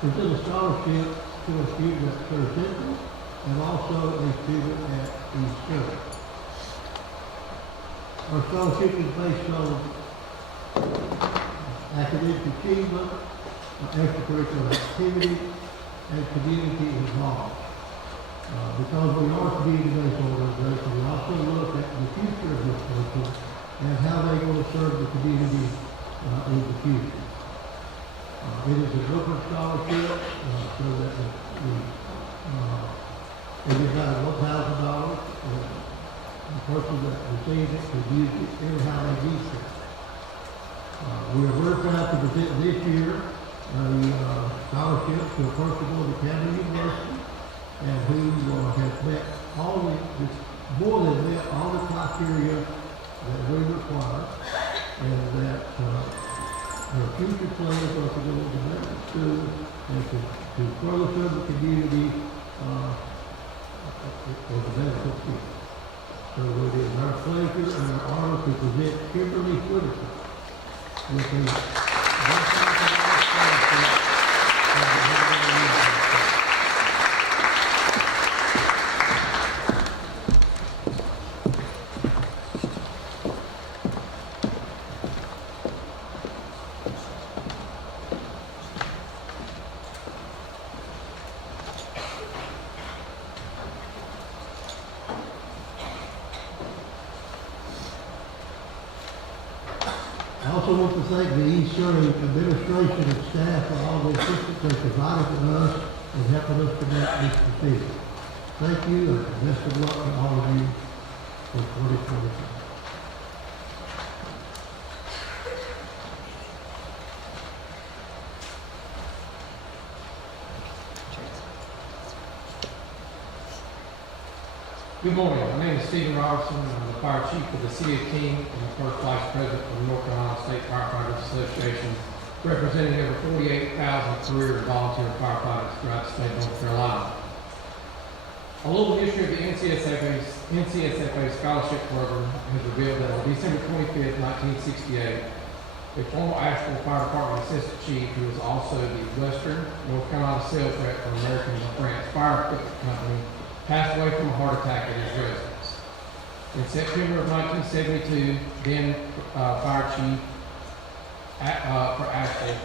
present a scholarship to a student at Surry Central and also a student at East Surry. Our scholarship is based on academic achievement, extracurricular activity, and community involvement. Because we are a community-based organization, we also look at the future of this person and how they're going to serve the community in the future. It is a open scholarship, so that it is about $1,000. The person that receives it can use it anyhow they need it. We are very proud to present this year a scholarship to a person going to County University and who has met more than met all the criteria that we require, and that her future plans are to go to medical school and to further serve the community for the medical field. So it is our pleasure and our honor to present Kimberly Whitaker with a $1,000 scholarship from the National University. I also want to thank the East Surry administration and staff for all the assistance they provided to us and helping us to make this decision. Thank you, and best of luck to all of you for 2025. Good morning. My name is Stephen Robertson. I'm the fire chief for the City of King and the first vice president of the North Carolina State Firefighters Association, representing over 48,000 career and volunteer firefighters throughout the state of North Carolina. A little history of the NCSFA scholarship program has revealed that on December 25th, 1968, a former Asheville Fire Department assistant chief who was also the Western North Carolina sales rep for American France Fire Equipment Company passed away from a heart attack at his residence. In September of 1972, then Fire Chief for Asheville,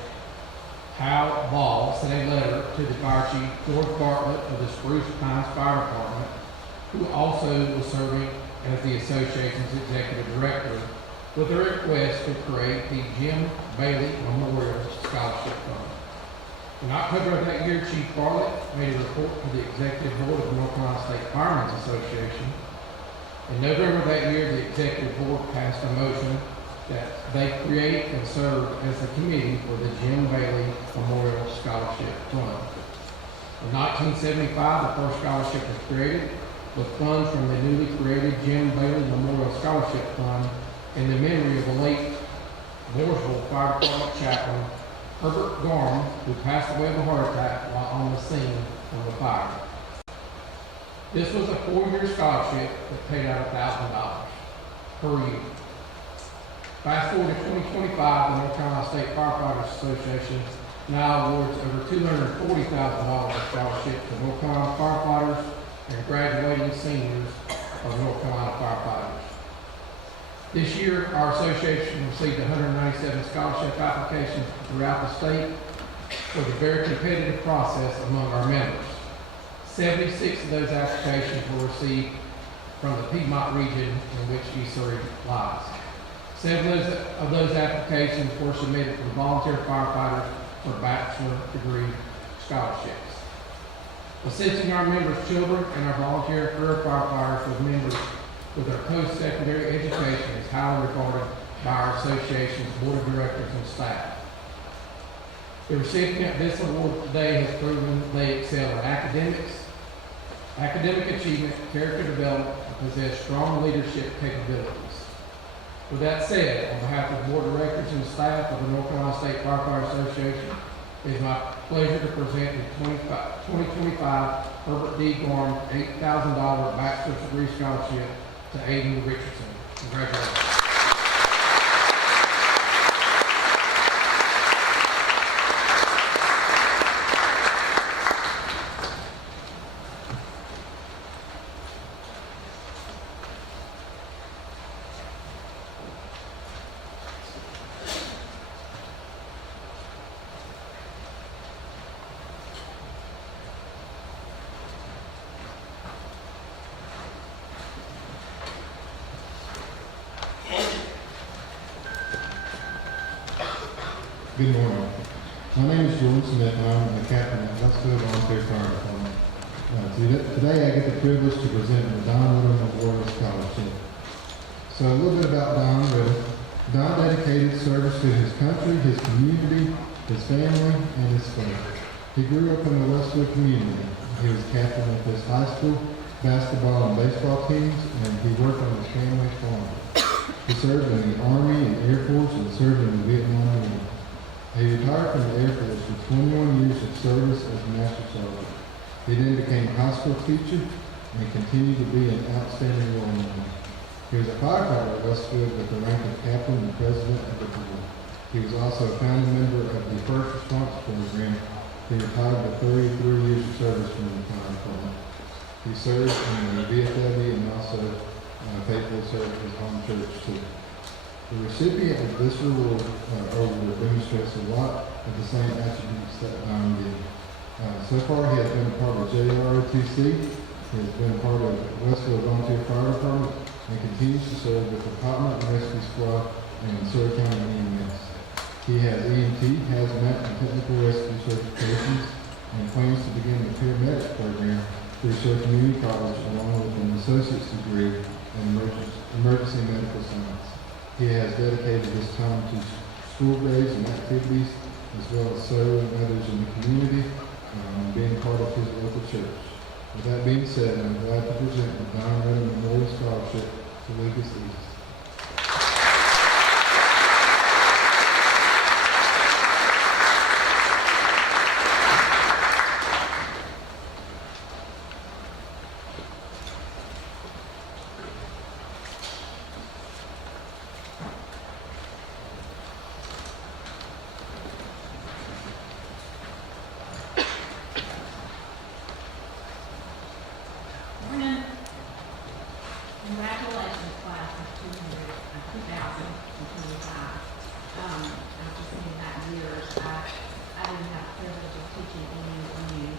Hal Ball, sent a letter to the Fire Chief George Bartlett of the Spruce Pines Fire Department, who also was serving as the association's executive director, with a request to create the Jim Bailey Memorial Scholarship Fund. In October of that year, Chief Bartlett made a report to the Executive Board of the North Carolina State Firemen's Association. In November of that year, the Executive Board passed a motion that they create and serve as the committee for the Jim Bailey Memorial Scholarship Fund. In 1975, the first scholarship was created with funds from the newly created Jim Bailey Memorial Scholarship Fund in the memory of the late Mooresville Fire Department chaplain Herbert Gorham, who passed away of a heart attack while on the scene of the fire. This was a 4-year scholarship that paid out $1,000 per year. Fast forward to 2025, the North Carolina State Firefighters Association now awards over $240,000 scholarship to North Carolina firefighters and graduating seniors of North Carolina firefighters. This year, our association received 197 scholarship applications throughout the state with a very competitive process among our members. 76 of those applications were received from the Piedmont region in which East Surry lies. 7 of those applications were submitted from volunteer firefighters for bachelor degree scholarships. Assisting our members' children and our volunteer career firefighters with our post-secondary education is highly regarded by our association's board of directors and staff. The recipient of this award today has proven they excel in academics, academic achievement, character development, and possess strong leadership capabilities. With that said, on behalf of the board of directors and staff of the North Carolina State Firefighter Association, it is my pleasure to present the 2025 Herbert D. Gorham $8,000 bachelor's degree scholarship to Aiden Richardson. Congratulations. Good morning. My name is Jordan Smith, and I'm the captain at Westville Volunteer Fire Department. Today I get the privilege to present the Don Riddle Memorial Scholarship. So a little bit about Don Riddle. Don dedicated service to his country, his community, his family, and his state. He grew up in the Westville community. He was captain of his high school basketball and baseball teams, and he worked on his family's farm. He served in the Army and Air Force and served in the Vietnam War. He retired from the Air Force with 21 years of service as a Master Sergeant. He then became a high school teacher and continued to be an outstanding role model. He was a firefighter at Westfield with the rank of captain and president of the board. He was also a founding member of the First Response Program. He retired with 33 years of service from the fire department. He served in the VFW and also faithfully served his home church too. The recipient of this award demonstrates a lot of the same attributes that Don did. So far, he has been part of JROTC, he has been part of Westville Volunteer Fire Department, and continues to serve with the Department and Rescue Squad and Surry County EMS. He has EMT, hazmat, and technical rescue certifications, and plans to begin the paramedic program through Surry Community College, along with an associate's degree in emergency medical science. He has dedicated his time to school days and activities, as well as serving others in the community, and being part of his local church. With that being said, I'm glad to present the Don Riddle Memorial Scholarship to Lucas East. Congratulations, class of 2025. After seeing that years, I didn't have the privilege of teaching any of you,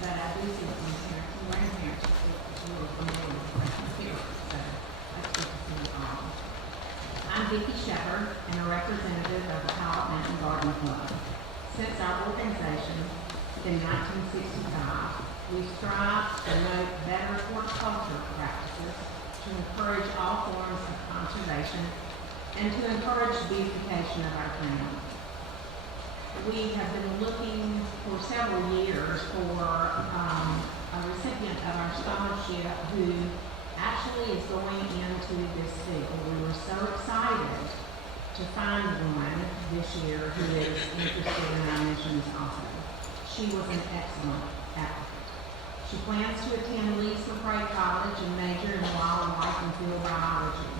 but I do see some parents and grandparents who speak that you are familiar around here, so that's good to see you all. I'm Vicki Shepherd and a representative of the Pilot Mountain Garden Club. Since our organization in 1965, we strive to promote better horticulture practices to encourage all forms of conservation and to encourage the beautification of our town. We have been looking for several years for a recipient of our scholarship who actually is going into this field. We were so excited to find one this year who is interested in our missions also. She was an excellent applicant. She plans to attend Leeds McRae College and major in wildlife and field biology.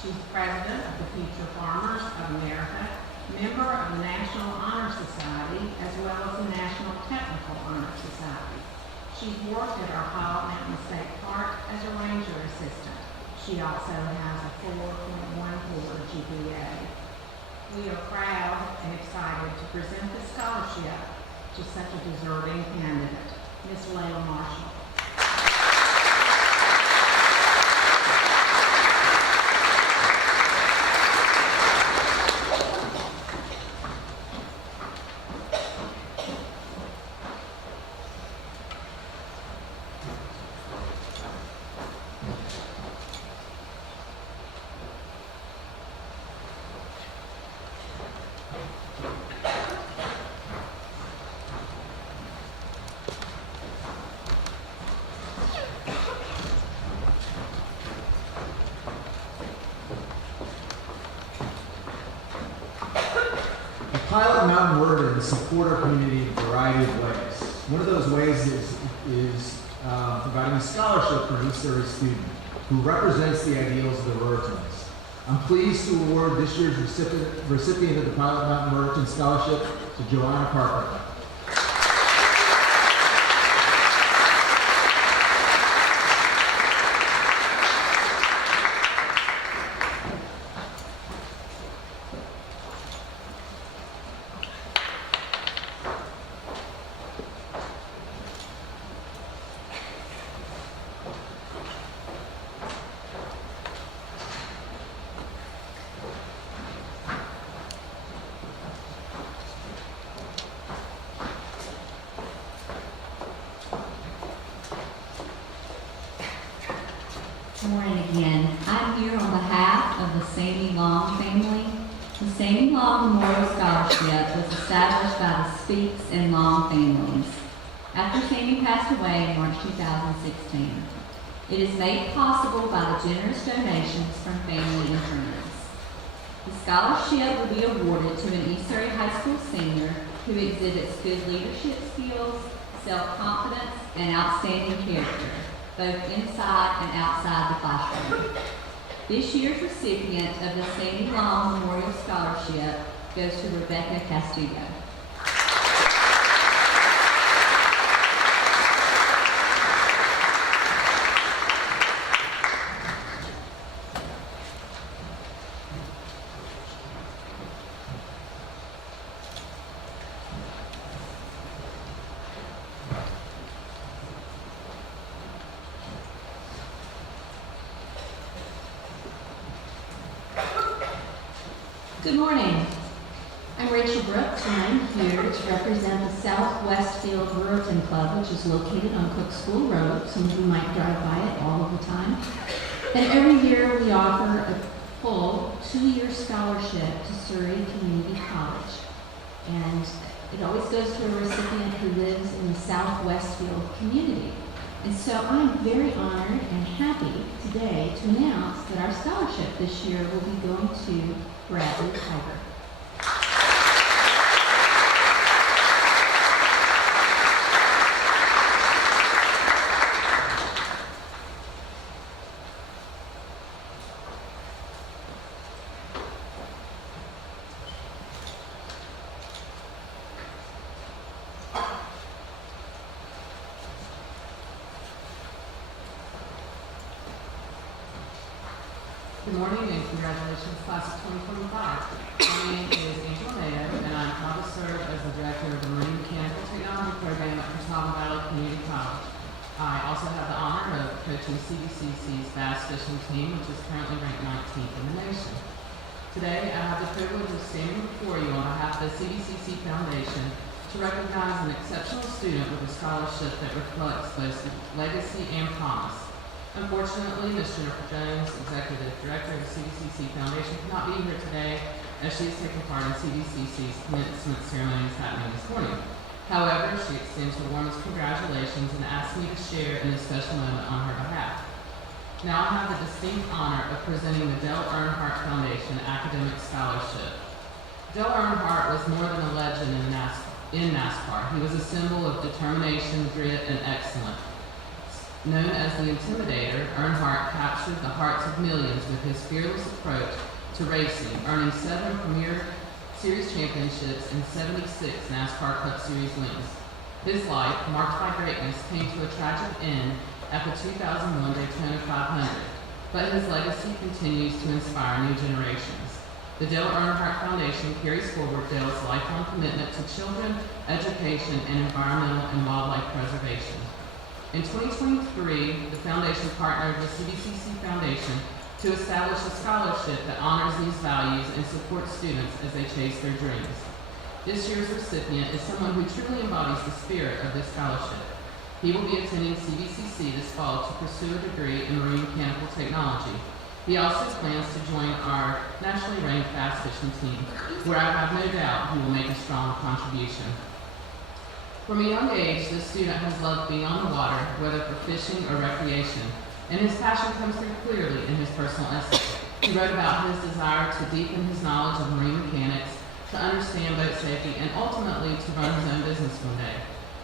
She's president of the Future Farmers of America, member of the National Honor Society, as well as the National Technical Honor Society. She's worked at our Pilot Mountain State Park as a ranger assistant. She also has a 4.14 GPA. We are proud and excited to present this scholarship to such a deserving candidate, Ms. Layla Marshall. Pilot Mountain Rotarians support our community in a variety of ways. One of those ways is providing a scholarship for an East Surry student who represents the ideals of the Rotaries. I'm pleased to award this year's recipient of the Pilot Mountain Rotarian Scholarship to Joanna Carpenter. Good morning again. I'm here on behalf of the Sammy Long family. The Sammy Long Memorial Scholarship was established by the Speaks and Long families after Sammy passed away in March 2016. It is made possible by the generous donations from family and friends. The scholarship will be awarded to an East Surry High School senior who exhibits good leadership skills, self-confidence, and outstanding character, both inside and outside the classroom. This year's recipient of the Sandy Long Memorial Scholarship goes to Rebecca Castillo. Good morning. I'm Rachel Brooks, and I'm here to represent the Southwestfield Ruritan Club, which is located on Cook School Road. Some of you might drive by it all of the time. And every year we offer a full 2-year scholarship to Surry Community College. And it always goes to a recipient who lives in the Southwestfield community. And so I'm very honored and happy today to announce that our scholarship this year will be going to Bradley Tiger. Good morning and congratulations, class of 2025. My name is Angela Mayo and I'm proud to serve as the director of the Marine Mechanical Technology program at Catawba Valley Community College. I also have the honor of coaching CBCC's bass fishing team, which is currently ranked 19th in the nation. Today, I have the privilege of standing before you on behalf of the CBCC Foundation to recognize an exceptional student with a scholarship that reflects both legacy and promise. Unfortunately, Ms. Jennifer Jones, Executive Director of the CDCC Foundation, could not be here today as she is taking part in CDCC's commencement ceremonies happening this morning. However, she extends her warmest congratulations and asks me to share in this special moment on her behalf. Now I have the distinct honor of presenting the Dale Earnhardt Foundation Academic Scholarship. Dale Earnhardt was more than a legend in NASCAR. He was a symbol of determination, grit, and excellence. Known as the Intimidator, Earnhardt captured the hearts of millions with his fearless approach to racing, earning 7 Premier Series championships and 76 NASCAR Cup Series wins. His life, marked by greatness, came to a tragic end at the 2001 Daytona 500, but his legacy continues to inspire new generations. The Dale Earnhardt Foundation carries forward Dale's lifelong commitment to children, education, and environmental and wildlife preservation. In 2023, the foundation partnered with CDCC Foundation to establish a scholarship that honors these values and supports students as they chase their dreams. This year's recipient is someone who truly embodies the spirit of this scholarship. He will be attending CDCC this fall to pursue a degree in marine mechanical technology. He also plans to join our nationally ranked bass fishing team, where I have no doubt he will make a strong contribution. From a young age, this student has loved being on the water, whether for fishing or recreation, and his passion comes through clearly in his personal essay. He wrote about his desire to deepen his knowledge of marine mechanics, to understand boat safety, and ultimately to run his own business one day.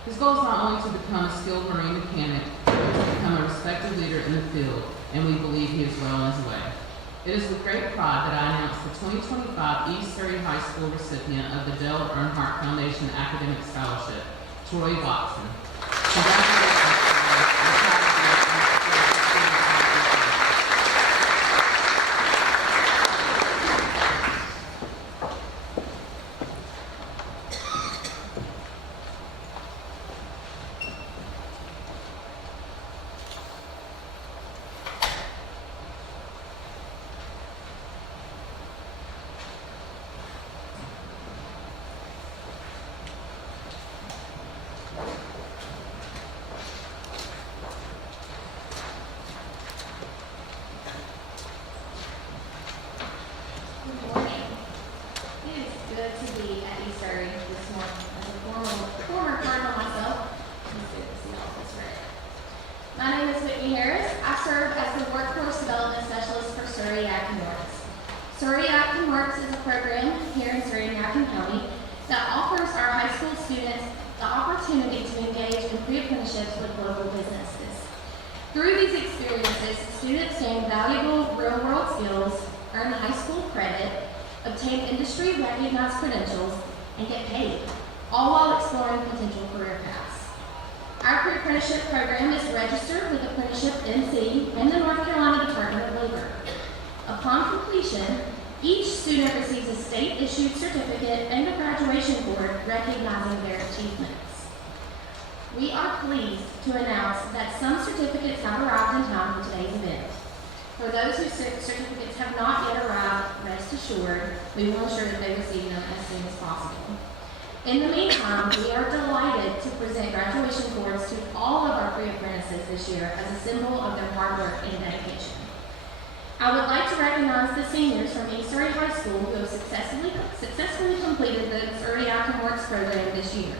His goal is not only to become a skilled marine mechanic, but to become a respected leader in the field, and we believe he is well on his way. It is with great pride that I announce the 2025 East Surry High School recipient of the Dale Earnhardt Foundation Academic Scholarship, Troy Watson. Congratulations, Troy. Good morning. It is good to be at East Surry this morning. As a former Cardinal myself, it's good to see all this red. My name is Whitney Harris. I serve as the Workforce Development Specialist for Surry Acton Works. Surry Acton Works is a program here in Surry and Acton County that offers our high school students the opportunity to engage in pre-apprenticeships with local businesses. Through these experiences, students gain valuable real-world skills, earn high school credit, obtain industry-recognized credentials, and get paid, all while exploring potential career paths. Our pre-apprenticeship program is registered with Apprenticeship NC and the North Carolina Department of Labor. Upon completion, each student receives a state-issued certificate and a graduation board recognizing their achievements. We are pleased to announce that some certificates have arrived in time for today's event. For those whose certificates have not yet arrived, rest assured, we will ensure that they receive them as soon as possible. In the meantime, we are delighted to present graduation boards to all of our pre-apprentices this year as a symbol of their hard work and dedication. I would like to recognize the seniors from East Surry High School who have successfully completed the Surry Acton Works program this year.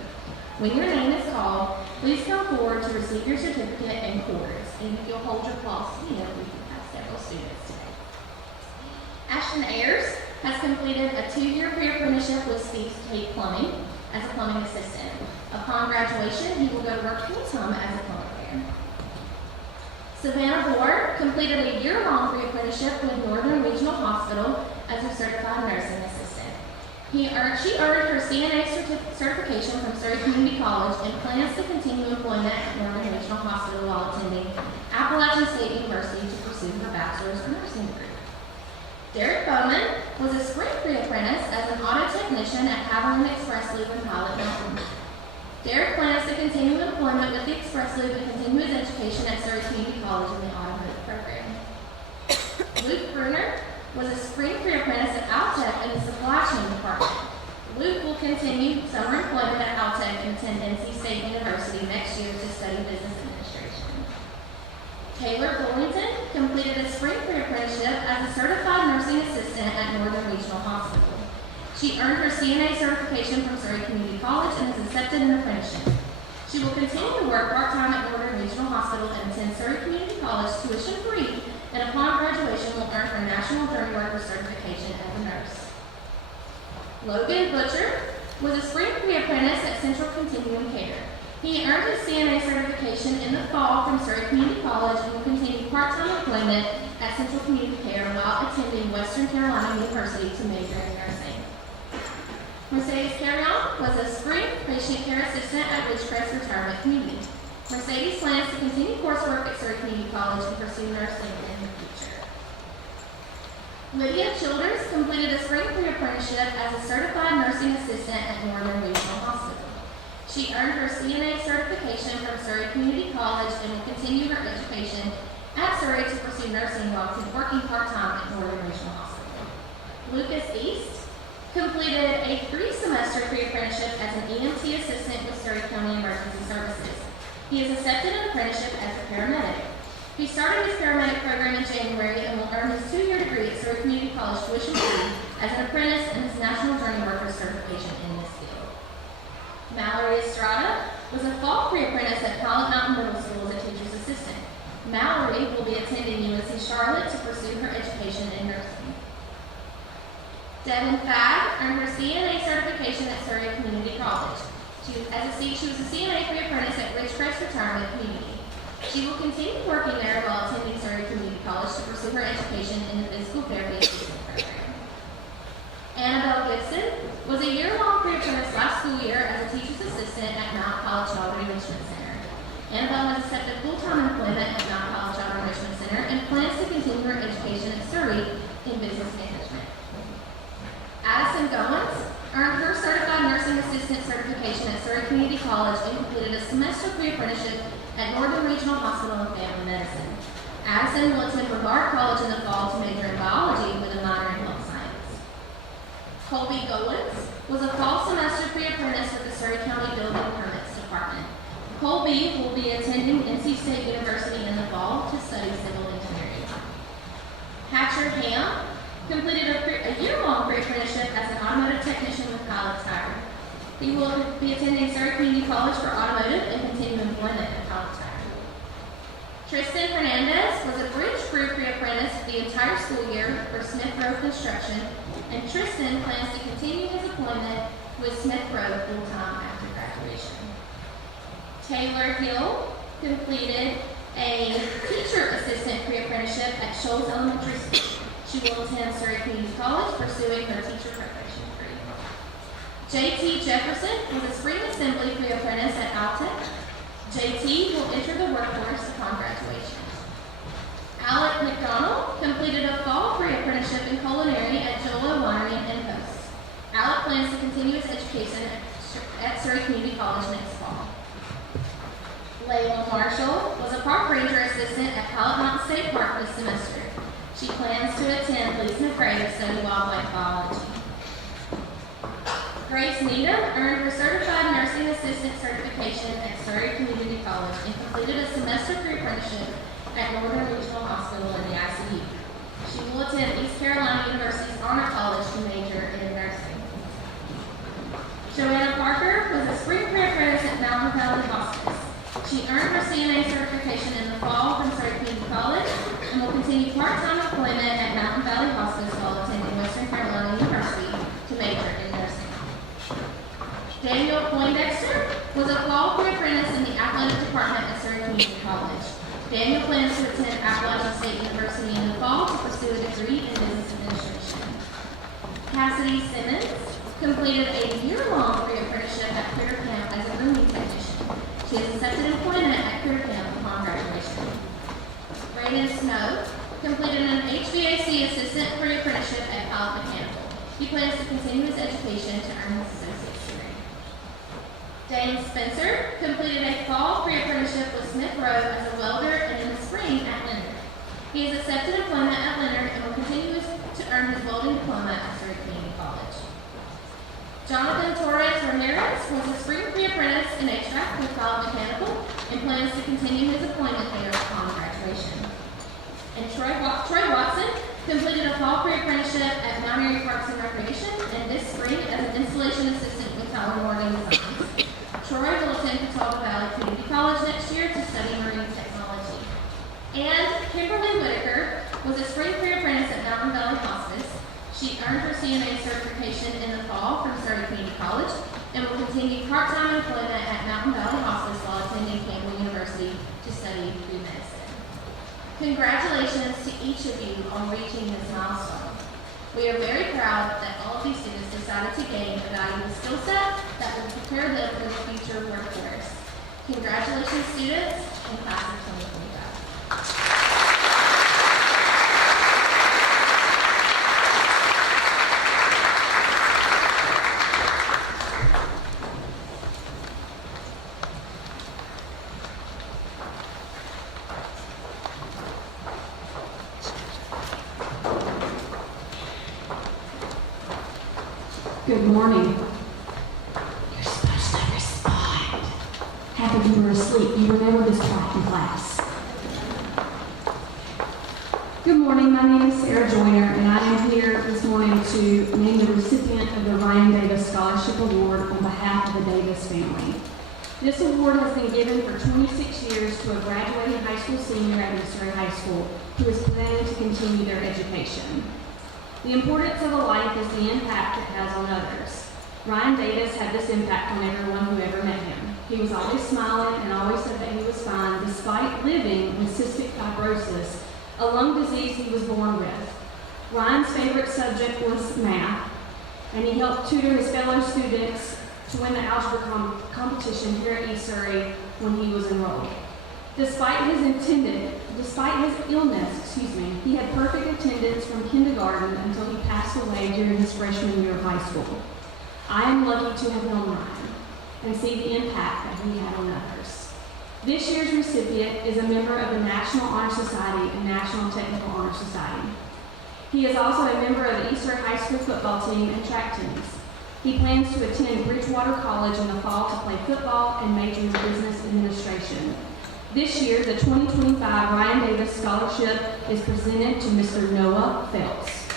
When your name is called, please come forward to receive your certificate and cords. And if you'll hold your applause, we have several students today. Ashton Ayers has completed a 2-year pre-apprenticeship with Steve Tate Plumbing as a plumbing assistant. Upon graduation, he will go to work full-time as a plumber there. Savannah Bohr completed a year-long pre-apprenticeship with Northern Regional Hospital as a certified nursing assistant. She earned her CNA certification from Surry Community College and plans to continue employment at Northern Regional Hospital while attending Appalachian State University to pursue her bachelor's of nursing degree. Derek Bowman was a spring pre-apprentice as an auto technician at Haviland Express Loop in Pilot Mountain. Derek plans to continue employment with the Express Loop and continue his education at Surry Community College in the automotive program. Luke Bruner was a spring pre-apprentice at Altech in the supply chain department. Luke will continue summer employment at Altech and attend NC State University next year to study business administration. Taylor completed a spring pre-apprenticeship as a certified nursing assistant at Northern Regional Hospital. She earned her CNA certification from Surry Community College and has accepted an apprenticeship. She will continue to work part-time at Northern Regional Hospital and attend Surry Community College tuition-free, and upon graduation will earn her National Journey Worker certification as a nurse. Logan Butcher was a spring pre-apprentice at Central Continuum Care. He earned his CNA certification in the fall from Surry Community College and will continue part-time employment at Central Community Care while attending Western Carolina University to major in nursing. Mercedes Carrion was a spring patient care assistant at Ridgecrest Retirement Community. Mercedes plans to continue coursework at Surry Community College and pursue nursing in the future. Lydia Childers completed a spring pre-apprenticeship as a certified nursing assistant at Northern Regional Hospital. She earned her CNA certification from Surry Community College and will continue her education at Surry to pursue nursing while working part-time at Northern Regional Hospital. Lucas East completed a 3-semester pre-apprenticeship as an EMT assistant with Surry County Emergency Services. He has accepted an apprenticeship as a paramedic. He started his paramedic program in January and will earn his 2-year degree at Surry Community College tuition-free as an apprentice and his National Journey Worker certification in this field. Mallory Estrada was a fall pre-apprentice at Pilot Mountain Middle School as a teacher's assistant. Mallory will be attending UNC Charlotte to pursue her education in nursing. Devin Fagg earned her CNA certification at Surry Community College. She was a CNA pre-apprentice at Ridgecrest Retirement Community. She will continue working there while attending Surry Community College to pursue her education in the physical therapy assistant program. Annabelle Gibson was a year-long pre-apprentice last school year as a teacher's assistant at Mount College Aubrey Richmond Center. Annabelle has accepted full-time employment at Mount College Aubrey Richmond Center and plans to continue her education at Surry in business management. Addison Goins earned her certified nursing assistant certification at Surry Community College and completed a semester pre-apprenticeship at Northern Regional Hospital in Family Medicine. Addison will attend Brevard College in the fall to major in biology with a minor in health science. Colby Goins was a fall semester pre-apprentice with the Surry County Building Permits Department. Colby will be attending NC State University in the fall to study civil engineering. Hatcher Ham completed a year-long pre-apprenticeship as an automotive technician with Pilot Tire. He will be attending Surry Community College for automotive and continue employment at Pilot Tire. Tristan Hernandez was a bridge crew pre-apprentice the entire school year for Smith Road Construction, and Tristan plans to continue his employment with Smith Road full-time after graduation. Taylor Hill completed a teacher assistant pre-apprenticeship at Shoals Elementary School. She will attend Surry Community College pursuing her teacher preparation degree. J.T. Jefferson was a spring assembly pre-apprentice at Altech. J.T. will enter the workforce upon graduation. Alec McDonald completed a fall pre-apprenticeship in culinary at Joel Winery and Post. Alec plans to continue his education at Surry Community College next fall. Layla Marshall was a park ranger assistant at Pilot Mountain State Park this semester. She plans to attend Lee Smith Gray to study wildlife biology. Grace Needham earned her certified nursing assistant certification at Surry Community College and completed a semester pre-apprenticeship at Northern Regional Hospital in the ICU. She will attend East Carolina University's Honor College to major in nursing. Joanna Parker was a spring pre-apprentice at Mountain Valley Hospice. She earned her CNA certification in the fall from Surry Community College and will continue part-time employment at Mountain Valley Hospice while attending Western Carolina University to major in nursing. Daniel Poindexter was a fall pre-apprentice in the athletic department at Surry Community College. Daniel plans to attend Appalachian State University in the fall to pursue a degree in business administration. Cassidy Simmons completed a year-long pre-apprenticeship at Critter Camp as a grooming technician. She has accepted employment at Critter Camp upon graduation. Brandon Snow completed an HVAC assistant pre-apprenticeship at Pilot Mechanical. He plans to continue his education to earn his associate's degree. Dane Spencer completed a fall pre-apprenticeship with Smith Road as a welder and in the spring at Leonard. He has accepted employment at Leonard and will continue to earn his welding diploma at Surry Community College. Jonathan Torres Ramirez was a spring pre-apprentice in HVAC with Pilot Mechanical and plans to continue his employment there upon graduation. And translation assistant with Tyler Morgan Designs. Troy will attend Catawba Valley Community College next year to study marine technology. And Kimberly Whitaker was a spring career apprentice at Mountain Valley Hospice. She earned her CNA certification in the fall from Surry Community College and will continue part-time employment at Mountain Valley Hospice while attending Campbell University to study food medicine. Congratulations to each of you on reaching this milestone. We are very proud that all of these students decided to gain a valuable skill set that will prepare them for the future workforce. Congratulations, students, and class of 2025. Good morning. You're supposed to respond. Half of you were asleep. You remember this part in class. Good morning. My name is Sarah Joyner, and I am here this morning to name the recipient of the Ryan Davis Scholarship Award on behalf of the Davis family. This award has been given for 26 years to a graduating high school senior at Surry High School who is planning to continue their education. The importance of a life is the impact it has on others. Ryan Davis had this impact on everyone who ever met him. He was always smiling and always said that he was fine despite living with cystic fibrosis, a lung disease he was born with. Ryan's favorite subject was math, and he helped tutor his fellow students to win the algebra competition here at East Surry when he was enrolled. Despite his illness, he had perfect attendance from kindergarten until he passed away during his freshman year of high school. I am lucky to have known Ryan and see the impact that he had on others. This year's recipient is a member of the National Honor Society and National Technical Honor Society. He is also a member of the East Surry High School football team and track teams. He plans to attend Bridgewater College in the fall to play football and major in business administration. This year, the 2025 Ryan Davis Scholarship is presented to Mr. Noah Phelps.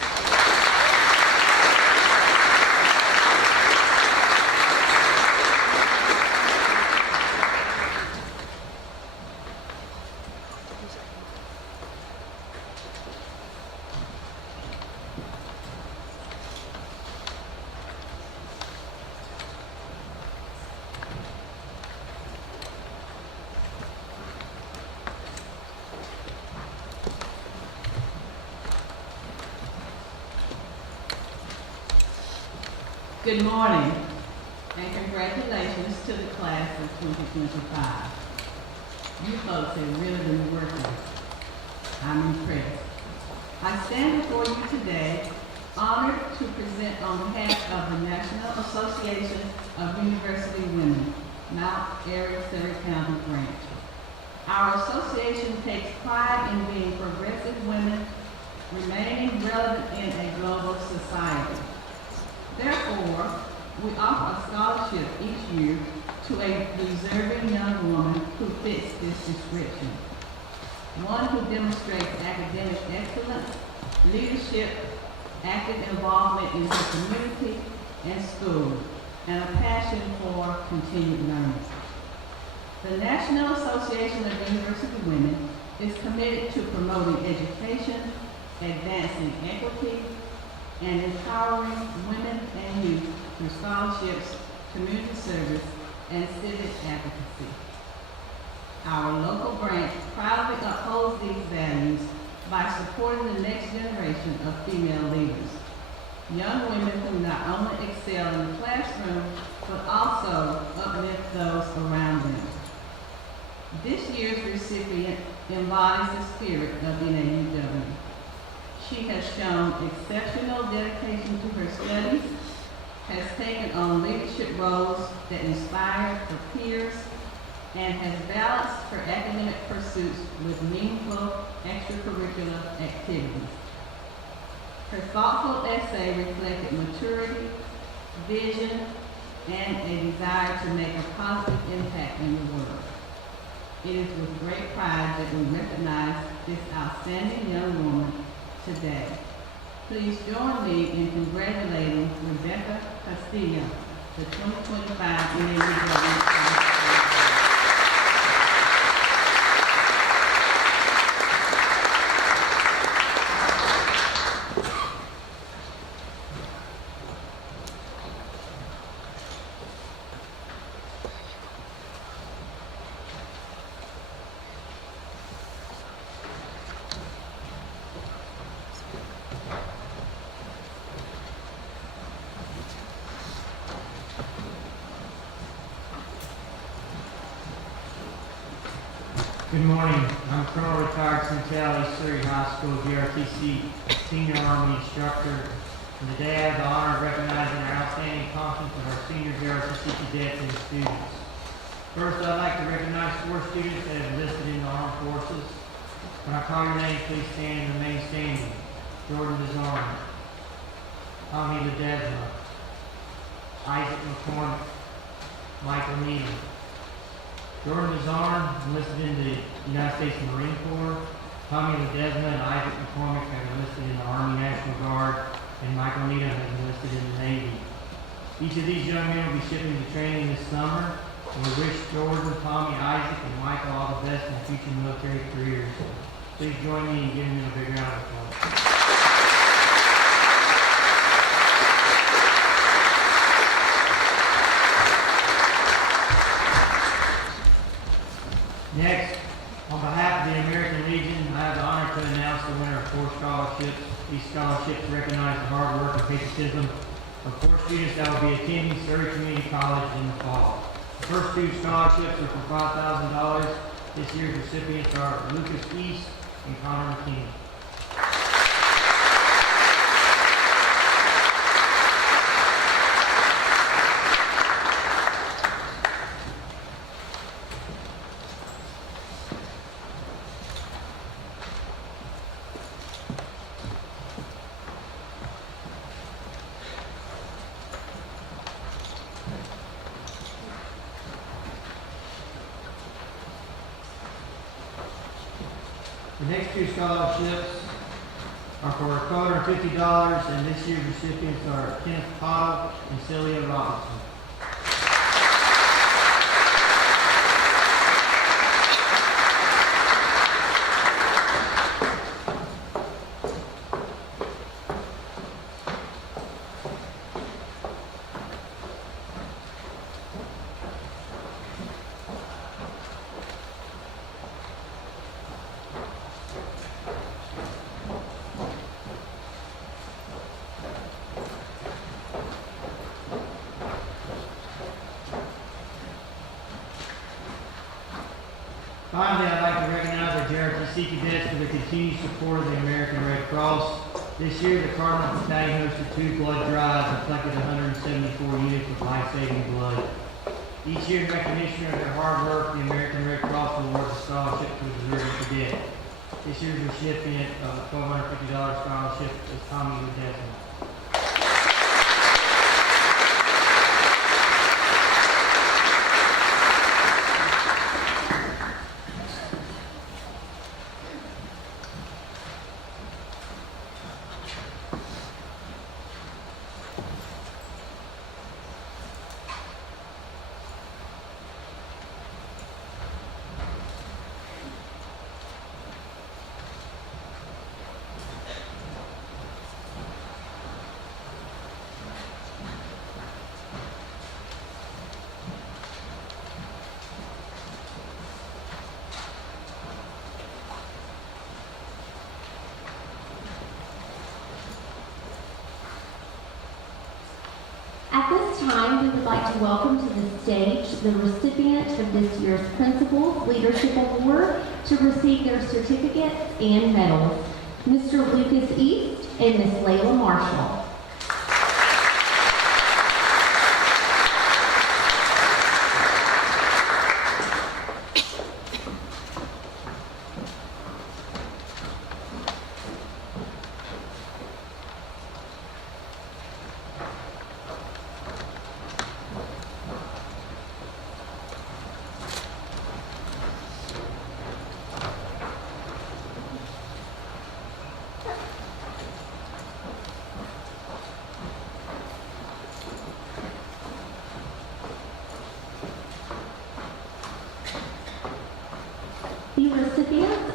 Good morning, and congratulations to the class of 2025. You folks have really been working. I'm impressed. I stand before you today honored to present on behalf of the National Association of University Women, Mount Airy Surry County branch. Our association takes pride in being progressive women, remaining relevant in a global society. Therefore, we offer a scholarship each year to a deserving young woman who fits this description. One who demonstrates academic excellence, leadership, active involvement in her community and school, and a passion for continued learning. The National Association of University Women is committed to promoting education, advancing equity, and empowering women and youth through scholarships, community service, and civic advocacy. Our local branch proudly upholds these values by supporting the next generation of female leaders, young women who not only excel in the classroom, but also uplift those around them. This year's recipient embodies the spirit of NAUW. She has shown exceptional dedication to her studies, has taken on leadership roles that inspire her peers, and has balanced her academic pursuits with meaningful extracurricular activities. Her thoughtful essay reflected maturity, vision, and a desire to make a positive impact in the world. It is with great pride that we recognize this outstanding young woman today. Please join me in congratulating Rebecca Castillo, the 2025 NAU Good morning. I'm Colonel Retired Centelli, Surry High School GRTC Senior Army Instructor. And today I have the honor of recognizing our outstanding accomplishments of our senior GRTC cadets and students. First, I'd like to recognize 4 students that have enlisted in the armed forces. When I call your name, please stand and remain standing. Jordan Desarn, Tommy Ledesma, Isaac McCormick, Michael Needham. Jordan Desarn enlisted in the United States Marine Corps. Tommy Ledesma and Isaac McCormick have enlisted in the Army National Guard, and Michael Needham has enlisted in the Navy. Each of these young men will be shipping to training this summer, and we wish Jordan, Tommy, Isaac, and Michael all the best in their future military careers. Please join me in giving them a big round of applause. Next, on behalf of the American Legion, I have the honor to announce the winner of 4 scholarships. These scholarships recognize the hard work and patriotism of 4 students that will be attending Surry Community College in the fall. The first 2 scholarships are for $5,000. This year's recipients are Lucas East and Connor McKinney. The next 2 scholarships are for $250, and this year's recipients are Kenneth Pottle and Celia Robinson. Finally, I'd like to recognize our JRTC cadets for the continued support of the American Red Cross. This year, the Cardinal Battalion hosted 2 blood drives and collected 174 units of life-saving blood. Each year, in recognition of their hard work, the American Red Cross awards a scholarship to a deserving cadet. This year's recipient of a $1,250 scholarship is Tommy Ledesma. At this time, we would like to welcome to the stage the recipient of this year's Principal Leadership Award to receive their certificates and medals, Mr. Lucas East and Miss Layla Marshall.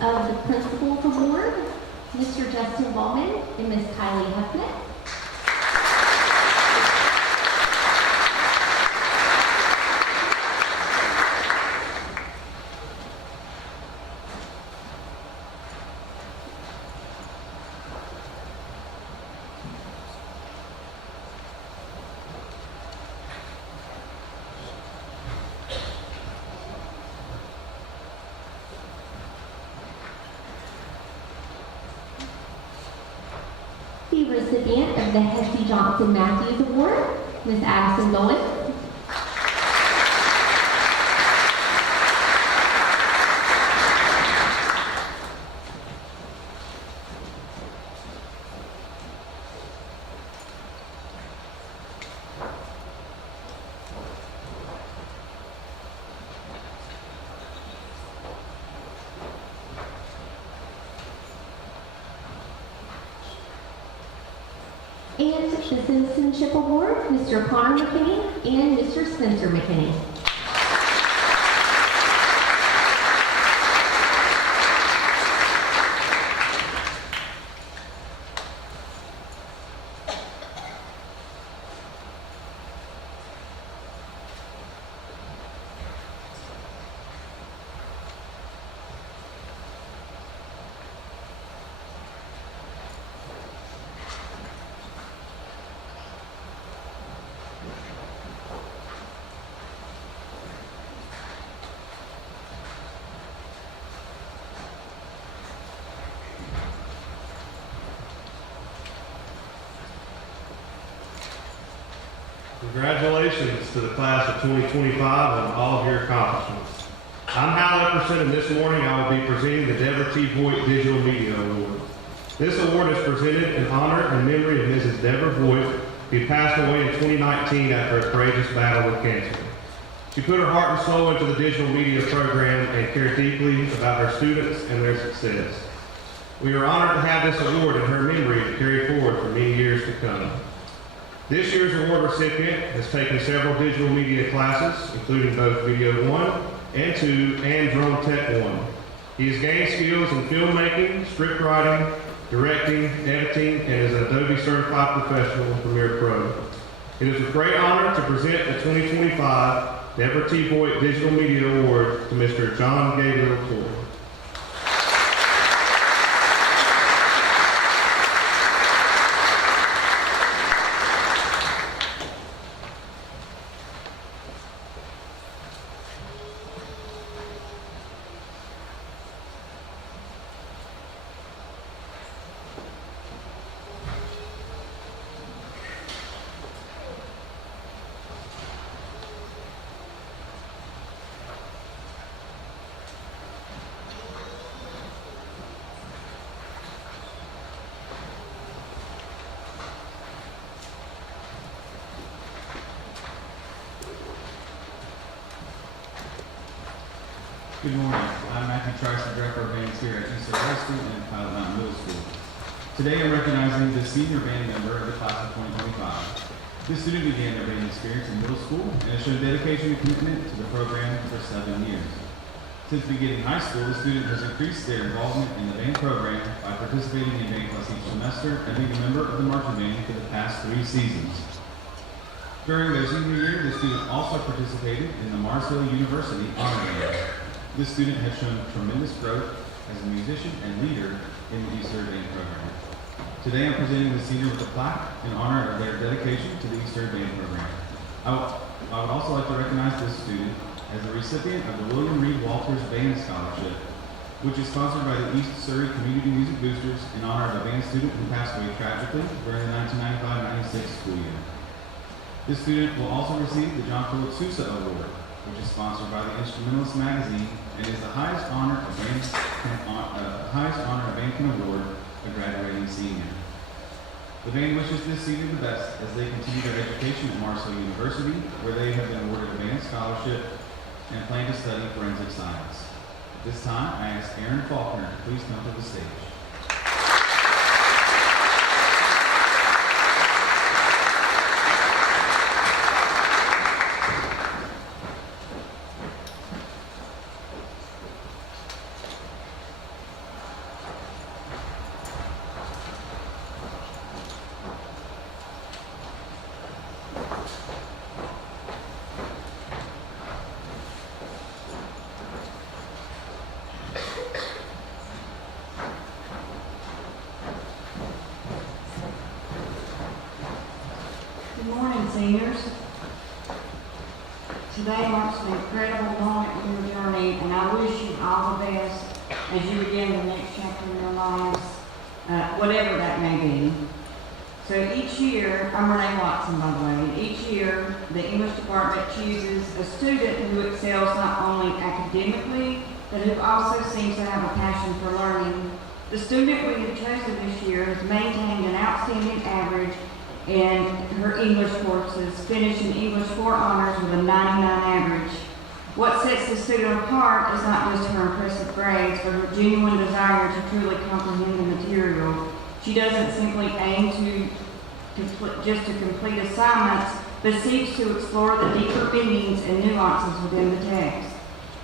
of the Principal's Award, Mr. Justin Ballman and Miss Kylie Huffman. The recipient of the Hesse Johnson Matthews Award, Miss Addison Dolan. And the Citizenship Award, Mr. Connor McKinney and Mr. Spencer McKinney. Congratulations to the class of 2025 on all of your accomplishments. I'm highly represented this morning. I will be presenting the Deborah T. Voigt Digital Media Award. This award is presented in honor and memory of Mrs. Deborah Voigt, who passed away in 2019 after a courageous battle with cancer. She put her heart and soul into the digital media program and cared deeply about her students and their success. We are honored to have this award in her memory to carry forward for many years to come. This year's award recipient has taken several digital media classes, including both Video 1 and 2 and Drone Tech 1. He has gained skills in filmmaking, script writing, directing, editing, and is an Adobe certified professional in Premiere Pro. It is a great honor to present the 2025 Deborah T. Voigt Digital Media Award to Mr. John Gabriel Torrey. Good morning. I'm Matthew Trice, the Director of Bands here at East High School and Pilot Mountain Middle School. Today I'm recognizing the senior band member of the class of 2025. This student began their band experience in middle school and has shown dedication and commitment to the program for 7 years. Since beginning high school, the student has increased their involvement in the band program by participating in band class each semester and being a member of the marching band for the past 3 seasons. During their senior year, the student also participated in the Mars Hill University Honor Band. This student has shown tremendous growth as a musician and leader in the Easter Band program. Today I'm presenting the senior with a plaque in honor of their dedication to the Easter Band program. I would also like to recognize this student as the recipient of the William Reed Walters Band Scholarship, which is sponsored by the East Surry Community Music Boosters in honor of a band student who passed away tragically during the 1995-96 school year. This student will also receive the John Philip Sousa Award, which is sponsored by the Instrumentalist magazine and is the highest honor a band can award a graduating senior. The band wishes this senior the best as they continue their education at Mars Hill University, where they have been awarded a band scholarship and plan to study forensic science. At this time, I ask Aaron Faulkner to please come to the stage. Today marks an incredible moment in your journey, and I wish you all the best as you begin the next chapter in your lives, whatever that may be. So each year, I'm Renee Watson, by the way, each year the English department chooses a student who excels not only academically, but who also seems to have a passion for learning. The student we have chosen this year has maintained an outstanding average in her English courses, finishing English 4 honors with a 99 average. What sets the student apart is not just her impressive grades, but her genuine desire to truly comprehend the material. She doesn't simply aim to complete assignments, but seeks to explore the deeper meanings and nuances within the text.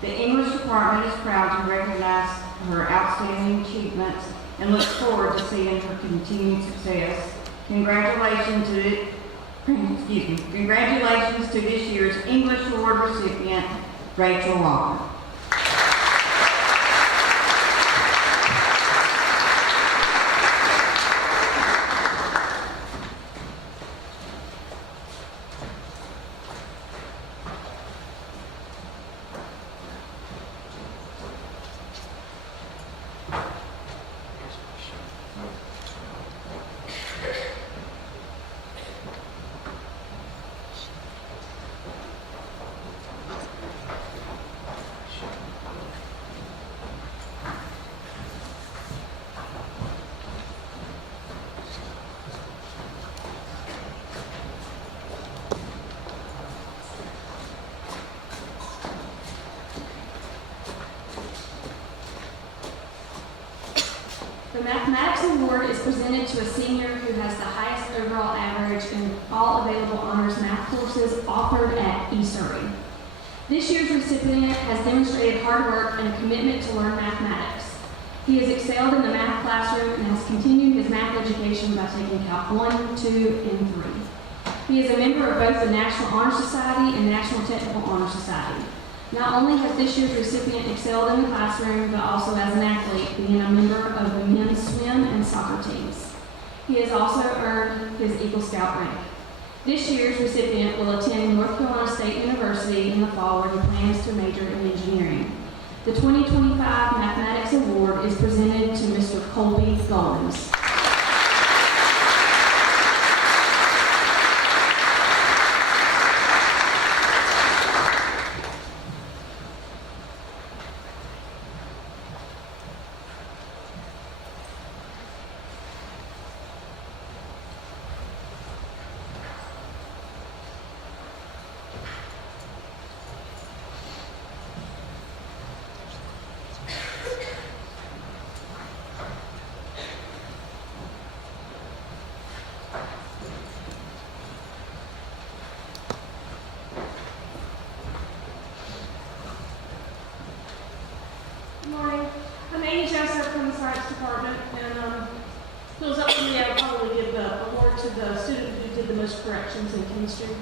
The English department is proud to recognize her outstanding achievements and looks forward to seeing her continued success. Congratulations to this year's English Award recipient, Rachel Walker. The Mathematics Award is presented to a senior who has the highest overall average in all available honors math courses offered at Surry. This year's recipient has demonstrated hard work and a commitment to learn mathematics. He has excelled in the math classroom and has continued his math education by taking Calc 1, 2, and 3. He is a member of both the National Honor Society and National Technical Honor Society. Not only has this year's recipient excelled in the classroom, but also as an athlete, being a member of the men's swim and soccer teams. He has also earned his Eagle Scout rank. This year's recipient will attend North Carolina State University in the fall, where he plans to major in engineering. The 2025 Mathematics Award is presented to Mr. Colby Gollins. Good morning. I'm Amy Joseph from the Science Department, and if it was up to me, I would probably give the award to the student who did the most corrections in chemistry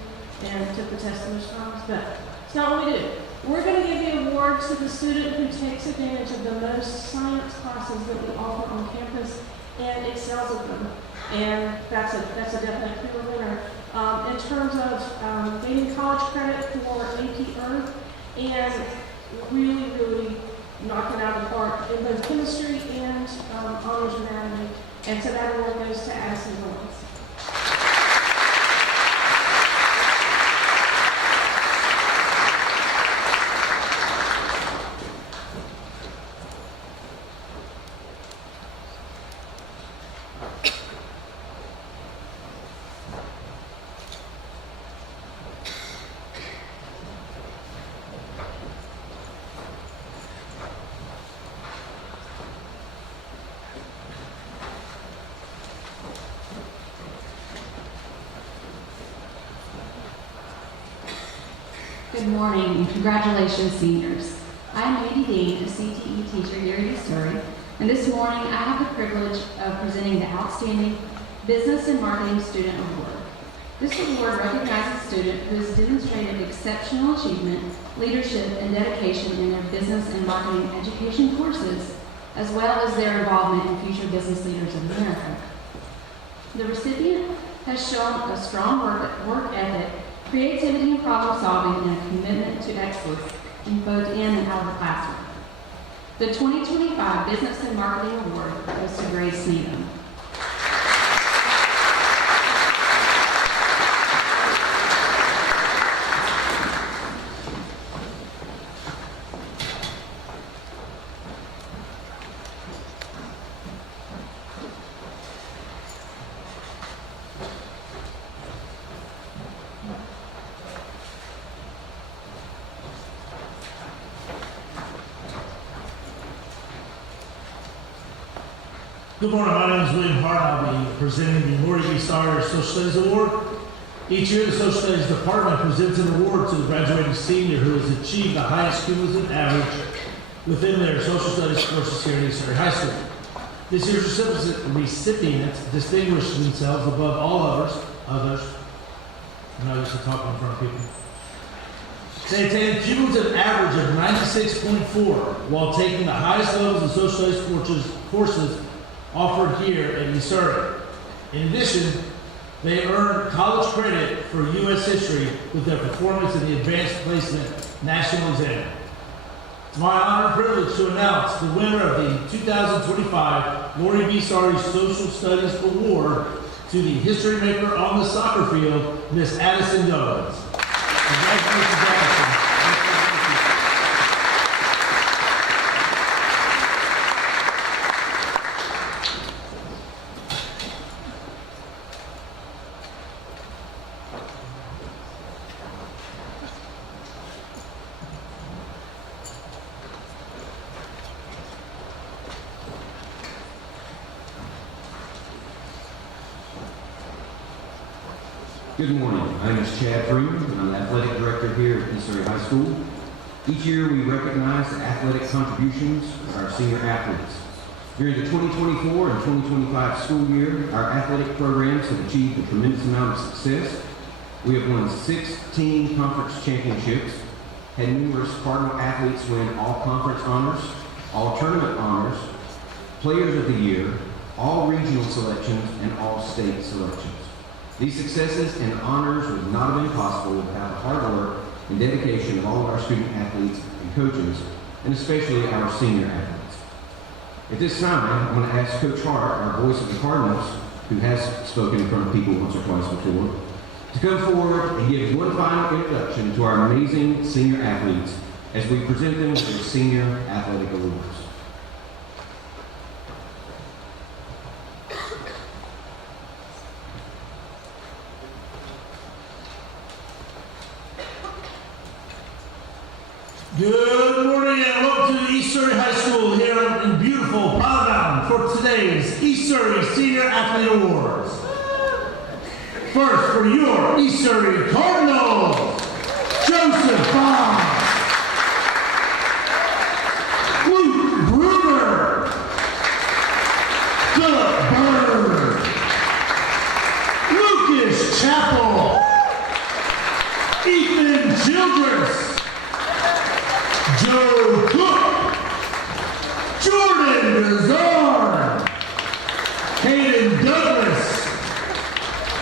and took the test the most times, but it's not what we do. We're going to give the award to the student who takes advantage of the most science classes that we offer on campus and excels at them, and that's a definite clear winner. In terms of gaining college credit for AP Earth and really knocking out of the park in both chemistry and honors anatomy. And so that award goes to Addison Williams. Good morning and congratulations, seniors. I am Judy Dean, a CTE teacher here at Surry, and this morning I have the privilege of presenting the Outstanding Business and Marketing Student Award. This award recognizes a student who has demonstrated exceptional achievement, leadership, and dedication in their business and marketing education courses, as well as their involvement in future business leaders of America. The recipient has shown a strong work ethic, creativity and problem solving, and a commitment to excellence in both in and out of the classroom. The 2025 Business and Marketing Award goes to Grace Needham. Good morning, my name is William Hart. I'll be presenting the Lori B. Sawyer Social Studies Award. Each year, the Social Studies Department presents an award to the graduating senior who has achieved the highest cumulative average within their social studies courses here at East Surry High School. This year's recipients distinguished themselves above all others. I'm not used to talking in front of people. They attained a cumulative average of 96.4 while taking the highest levels of social studies courses offered here at East Surry. In addition, they earned college credit for U.S. history with their performance in the Advanced Placement National Exam. It's my honor and privilege to announce the winner of the 2025 Lori B. Surry Social Studies Award to the history maker on the soccer field, Miss Addison Goins. Congratulations, Addison. Good morning. My name is Chad Freeman, and I'm the athletic director here at East Surry High School. Each year we recognize the athletic contributions of our senior athletes. During the 2024 and 2025 school year, our athletic programs have achieved a tremendous amount of success. We have won 16 conference championships, had numerous Cardinal athletes win all conference honors, all tournament honors, players of the year, all regional selections, and all state selections. These successes and honors would not have been possible without the hard work and dedication of all of our student athletes and coaches, and especially our senior athletes. At this time, I'm going to ask Coach Hart, our voice of the Cardinals, who has spoken in front of people once or twice before, to come forward and give one final introduction to our amazing senior athletes as we present them with their senior athletic awards. Good morning and welcome to East Surry High School here in beautiful Powder Mountain for today's East Surry Senior Athlete Awards. First, for your East Surry Cardinals, Joseph Bond, Luke Bruner, Philip Bird, Lucas Chappell, Ethan Childress, Joe Cook, Jordan Gazard, Hayden Douglas,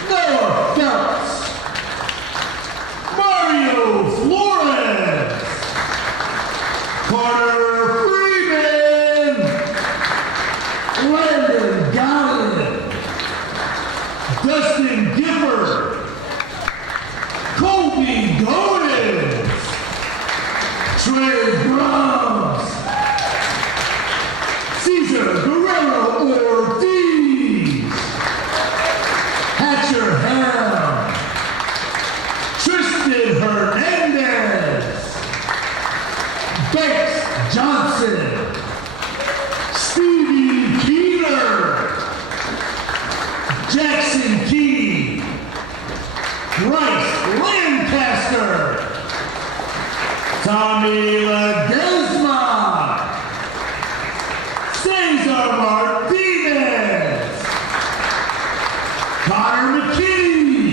Noah Phelps, Mario Flores, Carter Freeman, Landon Gallin, Dustin Gifford, Colby Goins, Trey Brahms, Cesar Guerrero Ortiz, Hatcher Ham, Tristan Hernandez, Banks Johnson, Stevie Keeler, Jackson Key, Bryce Lancaster, Tommy Ledesma, Cesar Martinez, Connor McKinney,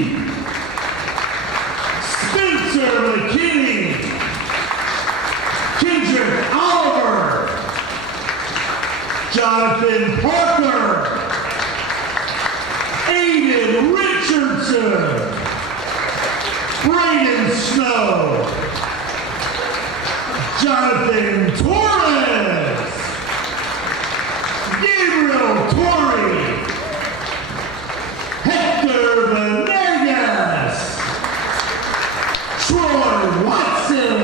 Spencer McKinney, Kendrick Oliver, Jonathan Parker, Aiden Richardson, Brayden Snow, Jonathan Torres, Gabriel Torrey, Hector Venegas, Troy Watson.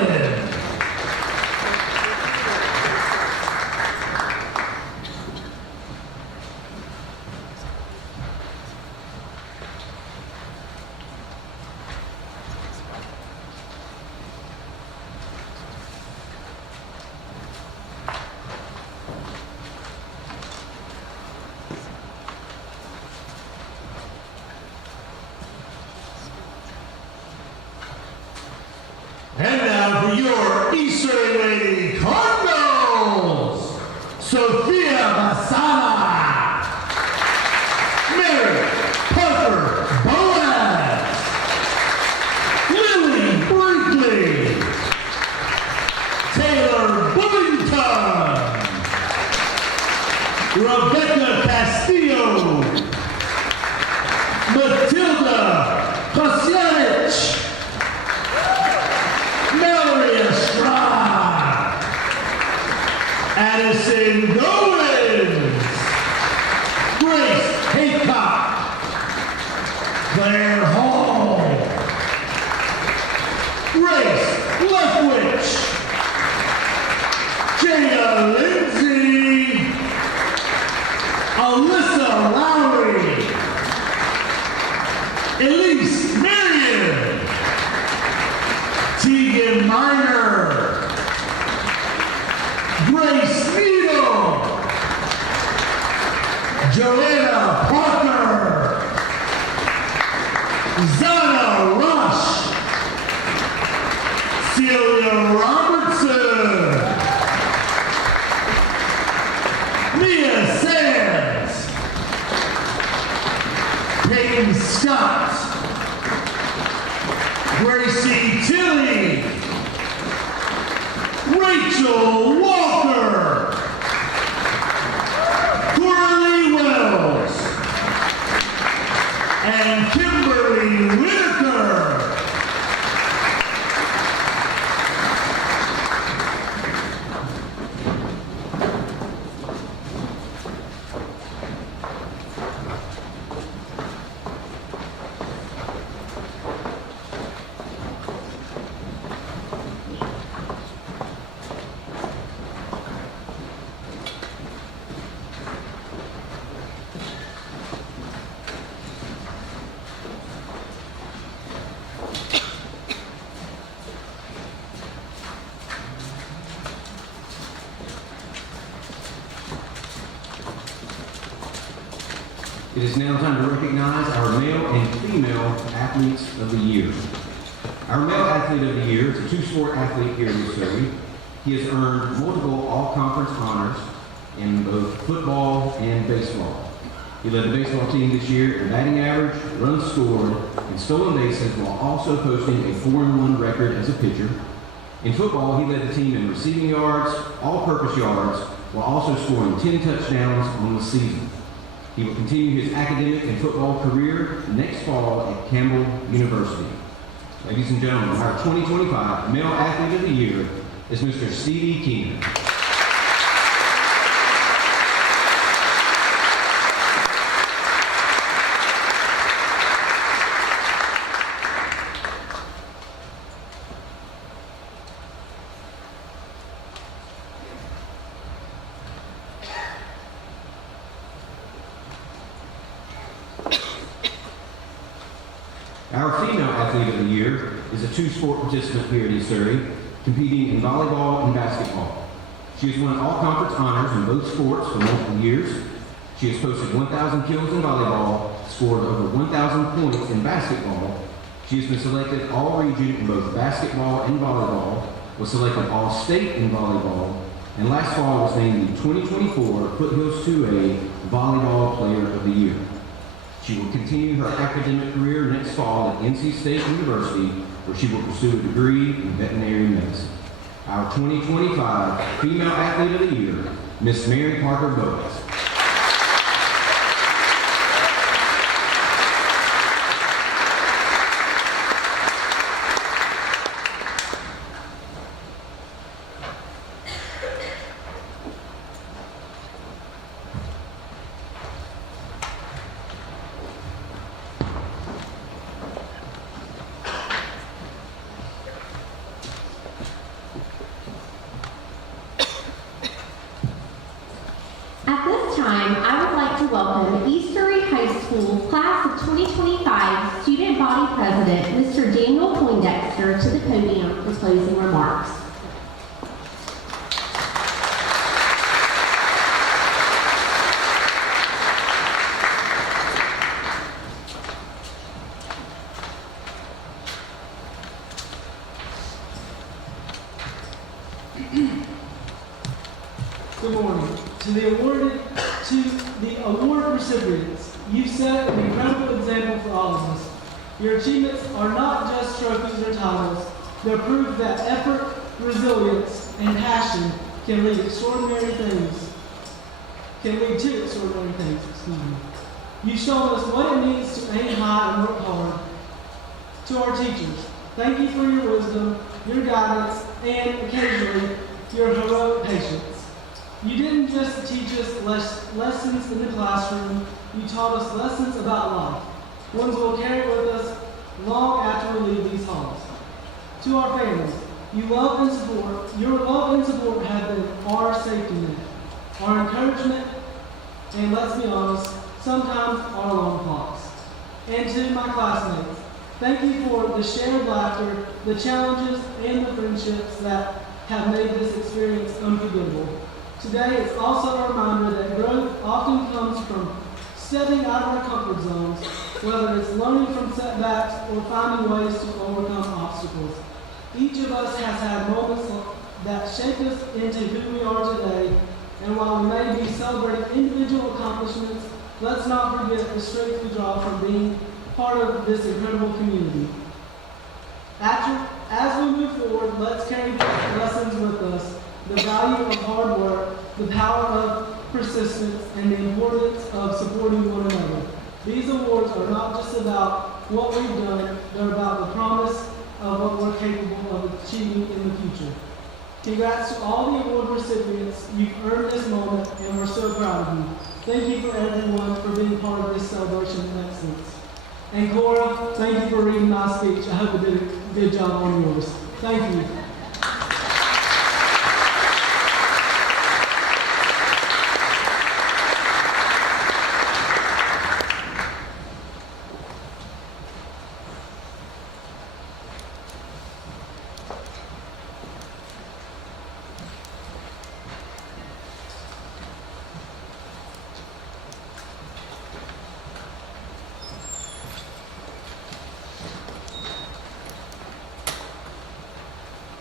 And now for your East Surry Lady Cardinals, Sophia Basala, Mary Parker Boaz, Lily Brinkley, Taylor Bullington, Rebecca Castillo, Matilda Kosianich, Mallory Estrada, Addison Goins, Grace Haycock, Claire Hall, Grace Lefwich, Jada Lindsay, Alyssa Lowry, Elise Marion, Tegan Miner, Grace Needle, Joanna Parker, Zana Rush, Celia Robertson, Mia Sands, Peyton Scott, Gracie Tilley, Rachel Walker, Coralie Wells, and Kimberly Whitaker. It is now time to recognize our male and female athletes of the year. Our male athlete of the year is a two-sport athlete here in Surry. He has earned multiple all-conference honors in both football and baseball. He led the baseball team this year in batting average, runs scored, and stolen bases while also posting a 4-1 record as a pitcher. In football, he led the team in receiving yards, all-purpose yards, while also scoring 10 touchdowns on the season. He will continue his academic and football career next fall at Campbell University. Ladies and gentlemen, our 2025 Male Athlete of the Year is Mr. Stevie Keenan. Our female athlete of the year is a two-sport participant here at East Surry, competing in volleyball and basketball. She has won all conference honors in both sports for multiple years. She has posted 1,000 kills in volleyball, scored over 1,000 points in basketball. She has been selected all-region in both basketball and volleyball, was selected all-state in volleyball, and last fall was named the 2024 Foothills 2A Volleyball Player of the Year. She will continue her academic career next fall at NC State University, where she will pursue a degree in veterinary medicine. Our 2025 Female Athlete of the Year, Miss Mary Parker Boaz. this time, I would like to welcome East Surry High School Class of 2025 Student Body President, Mr. Daniel Poindexter, to the podium for closing remarks. Good morning. To the award recipients, you've set an incredible example for all of us. Your achievements are not just trophies or titles. They're proof that effort, resilience, and passion can lead to extraordinary things. Excuse me. You've shown us what it means to aim high and work hard. To our teachers, thank you for your wisdom, your guidance, and occasionally your heroic patience. You didn't just teach us lessons in the classroom, you taught us lessons about life. Ones we'll carry with us long after we leave these halls. To our families, your love and support have been our safety net, our encouragement, and let's be honest, sometimes our alarm clocks. And to my classmates, thank you for the shared laughter, the challenges, and the friendships that have made this experience unforgettable. Today is also a reminder that growth often comes from stepping out of our comfort zones, whether it's learning from setbacks or finding ways to overcome obstacles. Each of us has had moments that shape us into who we are today, and while we may be celebrating individual accomplishments, let's not forget the strength we draw from being part of this incredible community. As we move forward, let's carry these lessons with us. The value of hard work, the power of persistence, and the importance of supporting one another. These awards are not just about what we've done, they're about the promise of what we're capable of achieving in the future. Congrats to all the award recipients. You've earned this moment, and we're so proud of you. Thank you for everyone for being part of this celebration of excellence. And Cora, thank you for reading my speech. I hope I did a good job on yours. Thank you.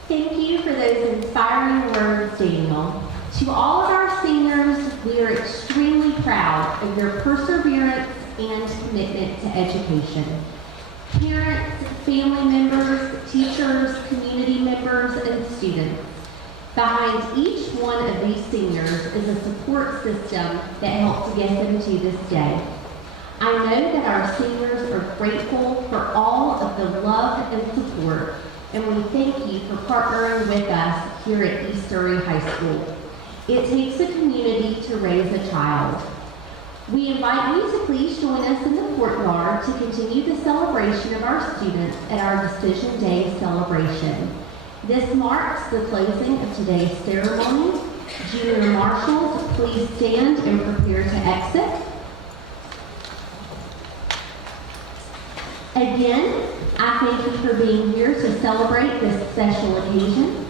Thank you for those inspiring words, Daniel. To all of our seniors, we are extremely proud of your perseverance and commitment to education. Parents, family members, teachers, community members, and students. Behind each one of these seniors is a support system that helped get them to this day. I know that our seniors are grateful for all of the love and support, and we thank you for partnering with us here at East Surry High School. It takes a community to raise a child. We invite you to please join us in the courtyard to continue the celebration of our students at our Decision Day celebration. This marks the closing of today's ceremony. Junior marshals, please stand and prepare to exit. Again, I thank you for being here to celebrate this special occasion.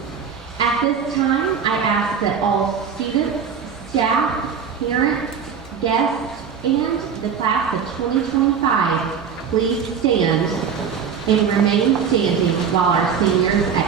At this time, I ask that all students, staff, parents, guests, and the class of 2025 please stand and remain standing while our seniors exit.